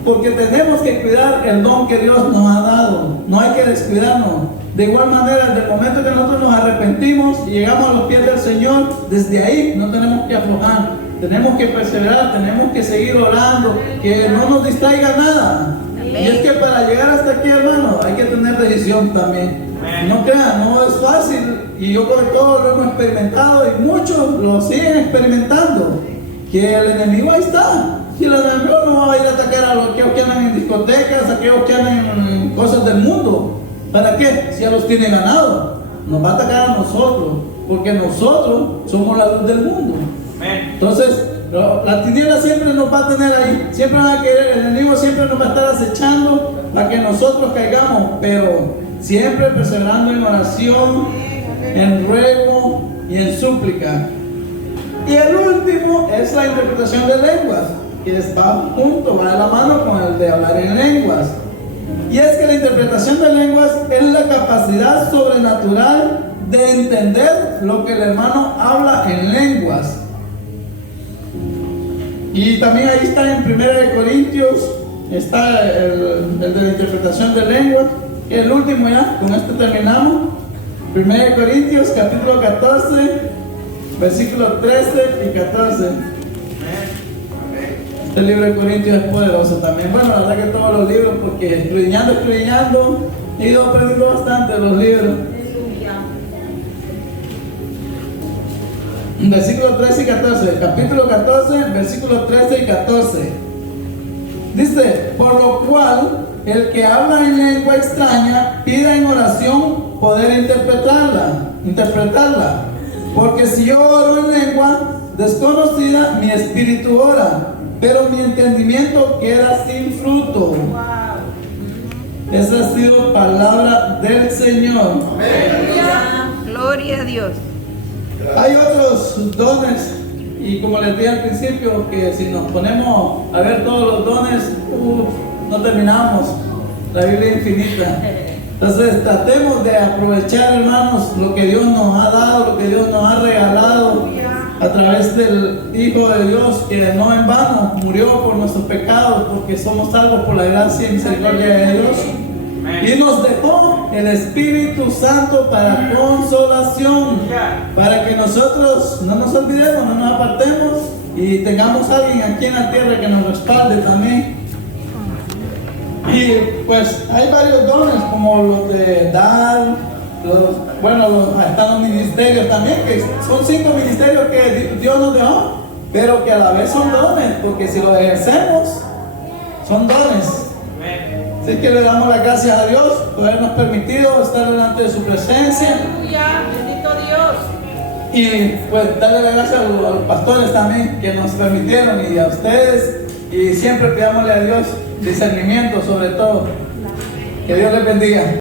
Porque tenemos que cuidar el don que Dios nos ha dado. No hay que descuidarnos. De igual manera, desde el momento que nosotros nos arrepentimos y llegamos a los pies del Señor, desde ahí no tenemos que aflojar. Tenemos que perseverar, tenemos que seguir orando, que no nos distraiga nada. Y es que para llegar hasta aquí, hermano, hay que tener decisión también. No crean, no es fácil. Y yo por todo lo hemos experimentado y muchos lo siguen experimentando. Que el enemigo ahí está. Si el enemigo no va a ir a atacar a los que andan en discotecas, a aquellos que andan en cosas del mundo. ¿Para qué? Si ya los tiene ganado. Nos va a atacar a nosotros, porque nosotros somos la luz del mundo. Entonces, la tiniebla siempre nos va a tener ahí. Siempre van a querer, el enemigo siempre nos va a estar acechando para que nosotros caigamos, pero siempre perseverando en oración, en ruego y en súplica. Y el último es la interpretación de lenguas, que va junto, va de la mano con el de hablar en lenguas. Y es que la interpretación de lenguas es la capacidad sobrenatural de entender lo que el hermano habla en lenguas. Y también ahí está en 1 Corintios, está el de la interpretación de lenguas, que es el último ya, con este terminamos. 1 Corintios capítulo 14, versículos 13 y 14. Este libro de Corintios es poderoso también. Bueno, la verdad que todos los libros, porque escudriñando, he ido aprendiendo bastante de los libros. Versículos 13 y 14, capítulo 14, versículos 13 y 14. Dice: por lo cual, el que habla en lengua extraña, pida en oración poder interpretarla. Porque si yo oro en lengua desconocida, mi espíritu ora, pero mi entendimiento queda sin fruto. Esa ha sido palabra del Señor. Gloria a Dios. Hay otros dones, y como les dije al principio, que si nos ponemos a ver todos los dones, no terminamos. La Biblia es infinita. Entonces tratemos de aprovechar, hermanos, lo que Dios nos ha dado, lo que Dios nos ha regalado a través del Hijo de Dios, que no en vano murió por nuestros pecados, porque somos salvos por la gracia y misericordia de Dios. Y nos dejó el Espíritu Santo para consolación, para que nosotros no nos olvidemos, no nos apartemos y tengamos a alguien aquí en la tierra que nos respalde también. Y pues hay varios dones, como los de dar, están los ministerios también, que son 5 ministerios que Dios nos dejó, pero que a la vez son dones, porque si los ejercemos, son dones. Así que le damos las gracias a Dios por habernos permitido estar delante de su presencia. Aleluya, bendito Dios. Y pues darle las gracias a los pastores también que nos permitieron, y a ustedes. Y siempre pidámosle a Dios discernimiento sobre todo. Que Dios les bendiga.